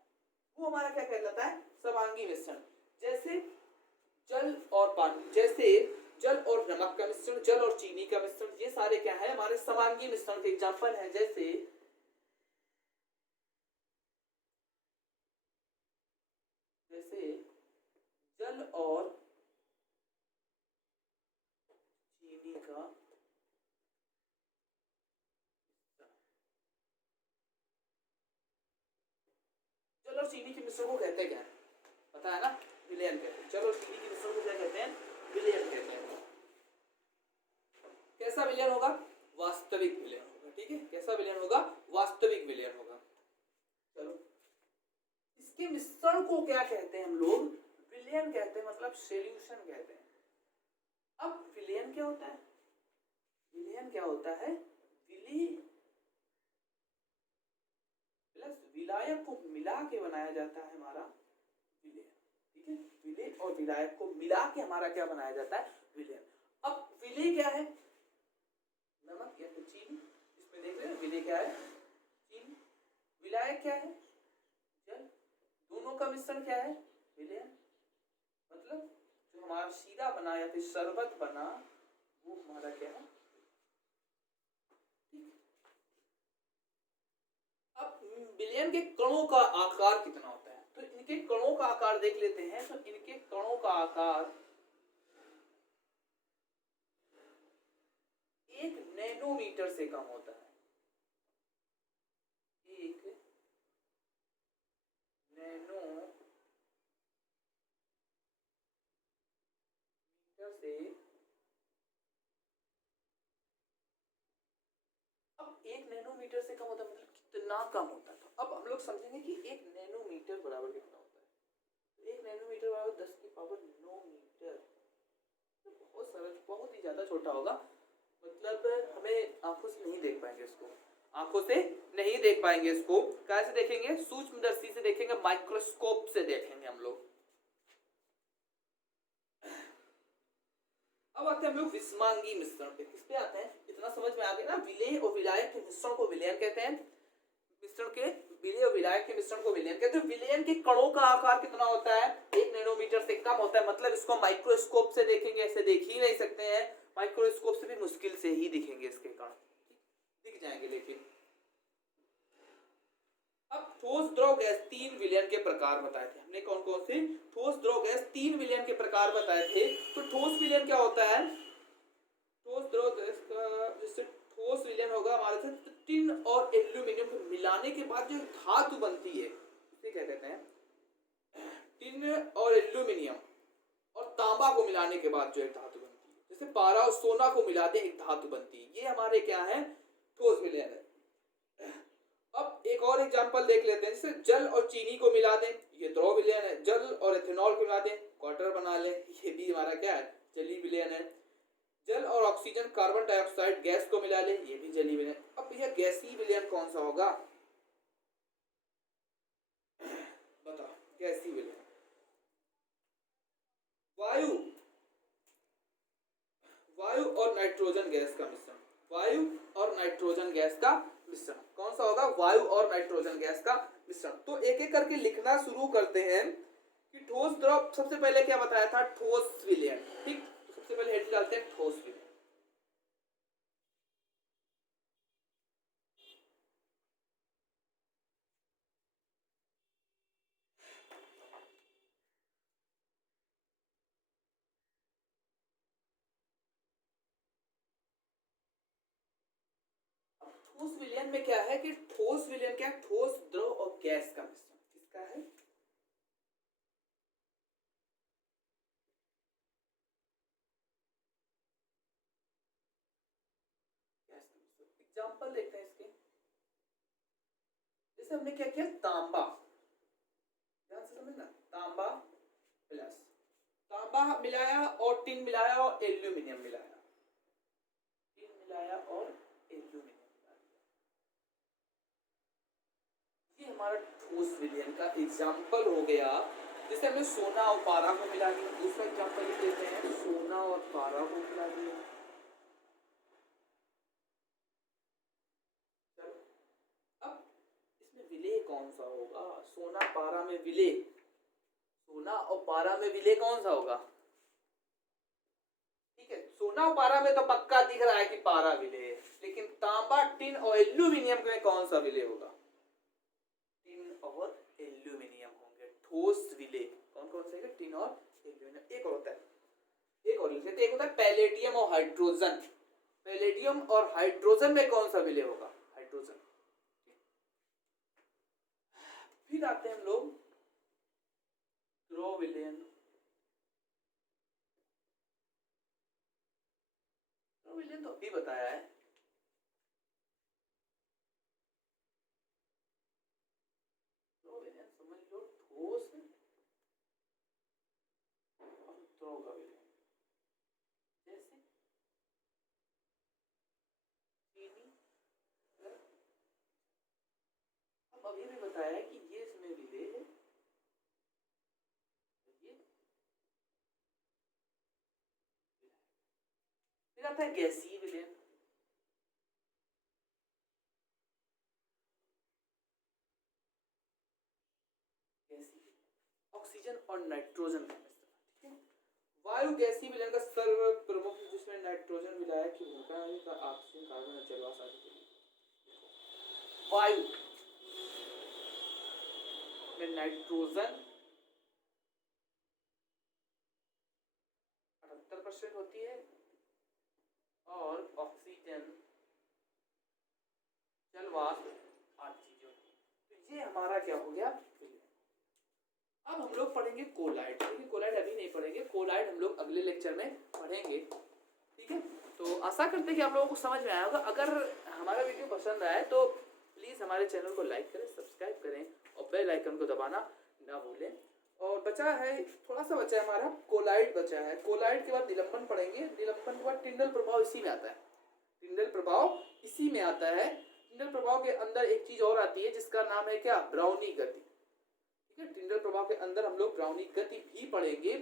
वो हमारा क्या कहलाता है? समांगी मिश्रण। जैसे जल और पानी, जैसे जल और नमक का मिश्रण, जल और चीनी का मिश्रण, ये सारे क्या है? हमारे समांगी मिश्रण के एग्जांपल हैं। जैसे जल और चीनी का, जल और चीनी के मिश्रण को कहते हैं क्या? पता है ना? विलयन कहते हैं। जल और चीनी के मिश्रण को क्या कहते हैं? विलयन कहते हैं। कैसा विलयन होगा? वास्तविक विलयन होगा। ठीक है, कैसा विलयन होगा? वास्तविक विलयन होगा। चलो, इसके मिश्रण को क्या कहते हैं हम लोग? विलयन कहते हैं, मतलब सॉल्यूशन कहते हैं। अब विलयन क्या होता है? विलयन क्या होता है? विलय प्लस विलायक को मिला के बनाया जाता है हमारा विलयन। ठीक है, विलय और विलायक को मिला के हमारा क्या बनाया जाता है? विलयन। अब विलय क्या है? नमक या फिर चीनी। इसमें देख रहे हैं विलय क्या है? चीनी। विलायक क्या है? जल। दोनों का मिश्रण क्या है? विलयन। मतलब जो हमारा शीरा बना या फिर शरबत बना, वो हमारा क्या है? अब विलयन के कणों का आकार कितना होता है? तो इनके कणों का आकार देख लेते हैं। तो इनके कणों का आकार 1 नैनोमीटर से कम होता है। 1 नैनोमीटर से, अब 1 नैनोमीटर से कम होता है, मतलब कितना कम होता है? तो अब हम लोग समझेंगे कि 1 नैनोमीटर बराबर कितना होता है। 1 नैनोमीटर बराबर 10 की पावर 9 मीटर। बहुत सरल, बहुत ही ज्यादा छोटा होगा, मतलब हमें आंखों से नहीं देख पाएंगे इसको, आंखों से नहीं देख पाएंगे इसको। कैसे देखेंगे? सूक्ष्मदर्शी से देखेंगे, माइक्रोस्कोप से देखेंगे हम लोग। अब आते हैं हम लोग विषमांगी मिश्रण पे। किस पे आते हैं? इतना समझ में आ गया ना, विलय और विलायक के मिश्रण को विलयन कहते हैं। मिश्रण के विलय और विलायक के मिश्रण को विलयन कहते हैं। विलयन के कणों का आकार कितना होता है? 1 नैनोमीटर से कम होता है। मतलब इसको माइक्रोस्कोप से देखेंगे, ऐसे देख ही नहीं सकते हैं, माइक्रोस्कोप से भी मुश्किल से ही दिखेंगे इसके कण, दिख जाएंगे। लेकिन अब ठोस द्रव गैस 3 विलयन के प्रकार बताए थे हमने। कौन कौन से? ठोस द्रव गैस 3 विलयन के प्रकार बताए थे। तो ठोस विलयन क्या होता है? ठोस द्रव गैस का जिससे ठोस विलयन होगा हमारे से, टिन और एल्यूमिनियम को मिलाने के बाद जो धातु बनती है, उसे क्या कहते हैं? टिन और एल्यूमिनियम और तांबा को मिलाने के बाद जो एक धातु बनती है, जैसे पारा और सोना को मिलाते एक धातु बनती है, ये हमारे क्या है? ठोस विलयन है। एक और एग्जांपल देख लेते हैं, जैसे जल और चीनी को मिला दें, ये द्रव विलयन है। जल और एथेनॉल को मिला दें, क्वार्टर बना लें, ये भी हमारा क्या है, जलीय विलयन है। जल और ऑक्सीजन कार्बन डाइऑक्साइड गैस को मिला लें, ये भी जलीय विलयन। अब भैया गैसीय विलयन कौन सा होगा, बताओ। गैसीय विलयन वायु वायु और नाइट्रोजन गैस का मिश्रण, वायु और नाइट्रोजन गैस का मिश्रण कौन सा होगा, वायु और नाइट्रोजन गैस का मिश्रण। तो एक एक करके लिखना शुरू करते हैं कि ठोस द्रव, सबसे पहले क्या बताया था, ठोस विलयन। ठीक, सबसे पहले हेड डालते हैं ठोस विलयन। ठोस विलयन में क्या है कि ठोस विलयन क्या है, ठोस द्रव और गैस का मिश्रण। किसका है, गैस का मिश्रण। एग्जांपल देखते हैं इसके, जैसे हमने क्या किया, तांबा, ध्यान से समझना, तांबा प्लस तांबा मिलाया और टिन मिलाया और एल्यूमिनियम मिलाया, टिन मिलाया और एल्यूमिनियम मिलाया, ये हमारा ठोस विलयन का एग्जांपल हो गया। जैसे हमने सोना और पारा को मिला दिया, दूसरा एग्जांपल लिख लेते हैं, सोना और पारा को मिला दिया। चलो, अब इसमें विलेय कौन सा होगा, सोना पारा में विलेय, सोना और पारा में विलेय कौन सा होगा, ठीक है। सोना और पारा में तो पक्का दिख रहा है कि पारा विलेय, लेकिन तांबा, टिन और एल्यूमिनियम में कौन सा विलेय होगा, टिन और एल्यूमिनियम होंगे ठोस विलेय। कौन कौन से, टिन और एल्यूमिनियम। एक और होता है, एक और लिखते हैं, एक होता है पैलेडियम और हाइड्रोजन। पैलेडियम और हाइड्रोजन में कौन सा विलेय होगा, हाइड्रोजन। फिर आते हैं हम लोग द्रव विलयन। द्रव विलयन तो अभी बताया है, द्रव विलयन समझ लो ठोस और द्रव का विलयन। जैसे चीनी, अब अभी भी बताया है कि ये इसमें विलेय है, ये फिर आता है गैसीय विलयन। ऑक्सीजन और नाइट्रोजन का मिश्रण, ठीक है। वायु गैसीय विलयन का सर्व प्रमुख, जिसमें नाइट्रोजन विलायक की भूमिका है, का ऑक्सीजन कार्बन और जलवाष्प आदि। वायु में नाइट्रोजन 78% होती है और ऑक्सीजन, जलवाष्प 8 चीजें होती है। तो ये हमारा क्या हो गया। अब हम लोग पढ़ेंगे कोलाइड, लेकिन कोलाइड अभी नहीं पढ़ेंगे, कोलाइड हम लोग अगले लेक्चर में पढ़ेंगे, ठीक है। तो आशा करते हैं कि आप लोगों को समझ में आया होगा। अगर हमारा वीडियो पसंद आए तो प्लीज़ हमारे चैनल को लाइक करें, सब्सक्राइब करें और बेल आइकन को दबाना ना भूलें। और बचा है, थोड़ा सा बचा है हमारा, कोलाइड बचा है। कोलाइड के बाद निलंबन पढ़ेंगे, निलंबन के बाद टिंडल प्रभाव इसी में आता है, टिंडल प्रभाव इसी में आता है। टिंडल प्रभाव के अंदर एक चीज और आती है जिसका नाम है क्या, ब्राउनी गति, ठीक है। टिंडल प्रभाव के अंदर हम लोग ब्राउनी गति भी पढ़ेंगे।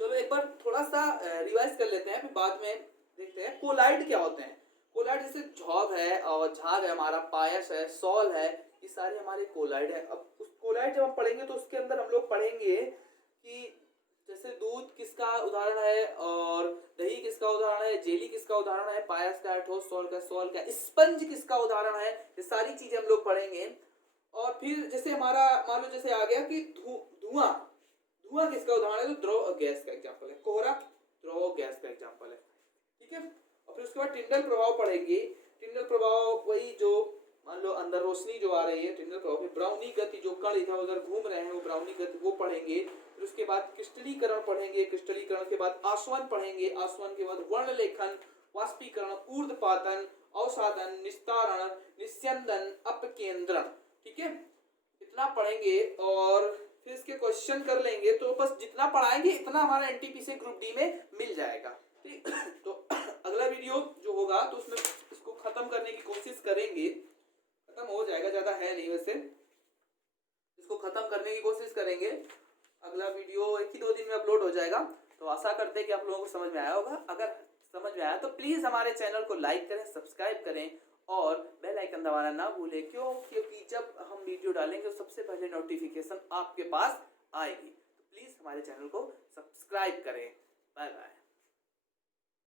चलो एक बार थोड़ा सा रिवाइज कर लेते हैं, फिर बाद में देखते हैं कोलाइड क्या होते हैं। कोलाइड जैसे झॉग है और झाग है हमारा, पायस है, सॉल है, ये सारे हमारे कोलाइड है। अब उस कोलाइड जब हम पढ़ेंगे तो उसके अंदर हम लोग पढ़ेंगे कि जैसे दूध किसका उदाहरण है और दही किसका उदाहरण है, जेली किसका उदाहरण है, पायस का, ठोस सॉल का, सॉल का, स्पंज किसका उदाहरण है, ये सारी चीजें हम लोग पढ़ेंगे। और फिर जैसे हमारा मान लो जैसे आ गया कि धुआं, धुआं किसका उदाहरण है, तो द्रव गैस का एग्जांपल है। कोहरा द्रव गैस का एग्जांपल है, ठीक है। और फिर उसके बाद टिंडल प्रभाव पढ़ेंगे। टिंडल प्रभाव वही जो मान लो अंदर रोशनी जो आ रही है, टिंडल प्रभाव। फिर ब्राउनी गति, जो कण इधर उधर घूम रहे हैं वो ब्राउनी गति, वो पढ़ेंगे। फिर उसके बाद क्रिस्टलीकरण पढ़ेंगे, क्रिस्टलीकरण के बाद आसवन पढ़ेंगे, आसवन के बाद वर्ण लेखन, वाष्पीकरण, ऊर्ध्वपातन अवसादन, निस्तारण, निस्यंदन, अपकेंद्रण। ठीक है, इतना पढ़ेंगे और फिर इसके क्वेश्चन कर लेंगे। तो बस जितना पढ़ाएंगे इतना हमारा एनटीपीसी ग्रुप डी में मिल जाएगा। ठीक तो अगला वीडियो जो होगा तो उसमें इसको खत्म करने की कोशिश करेंगे। खत्म हो जाएगा, ज्यादा है नहीं वैसे, इसको खत्म करने की कोशिश करेंगे। अगला वीडियो 1 ही 2 दिन में अपलोड हो जाएगा। तो आशा करते हैं कि आप लोगों को समझ में आया होगा। अगर समझ में आया तो प्लीज हमारे चैनल को लाइक करें, सब्सक्राइब करें और बेल आइकन दबाना ना भूलें, क्योंकि जब हम वीडियो डालेंगे तो सबसे पहले नोटिफिकेशन आपके पास आएगी। तो प्लीज हमारे चैनल को सब्सक्राइब करें।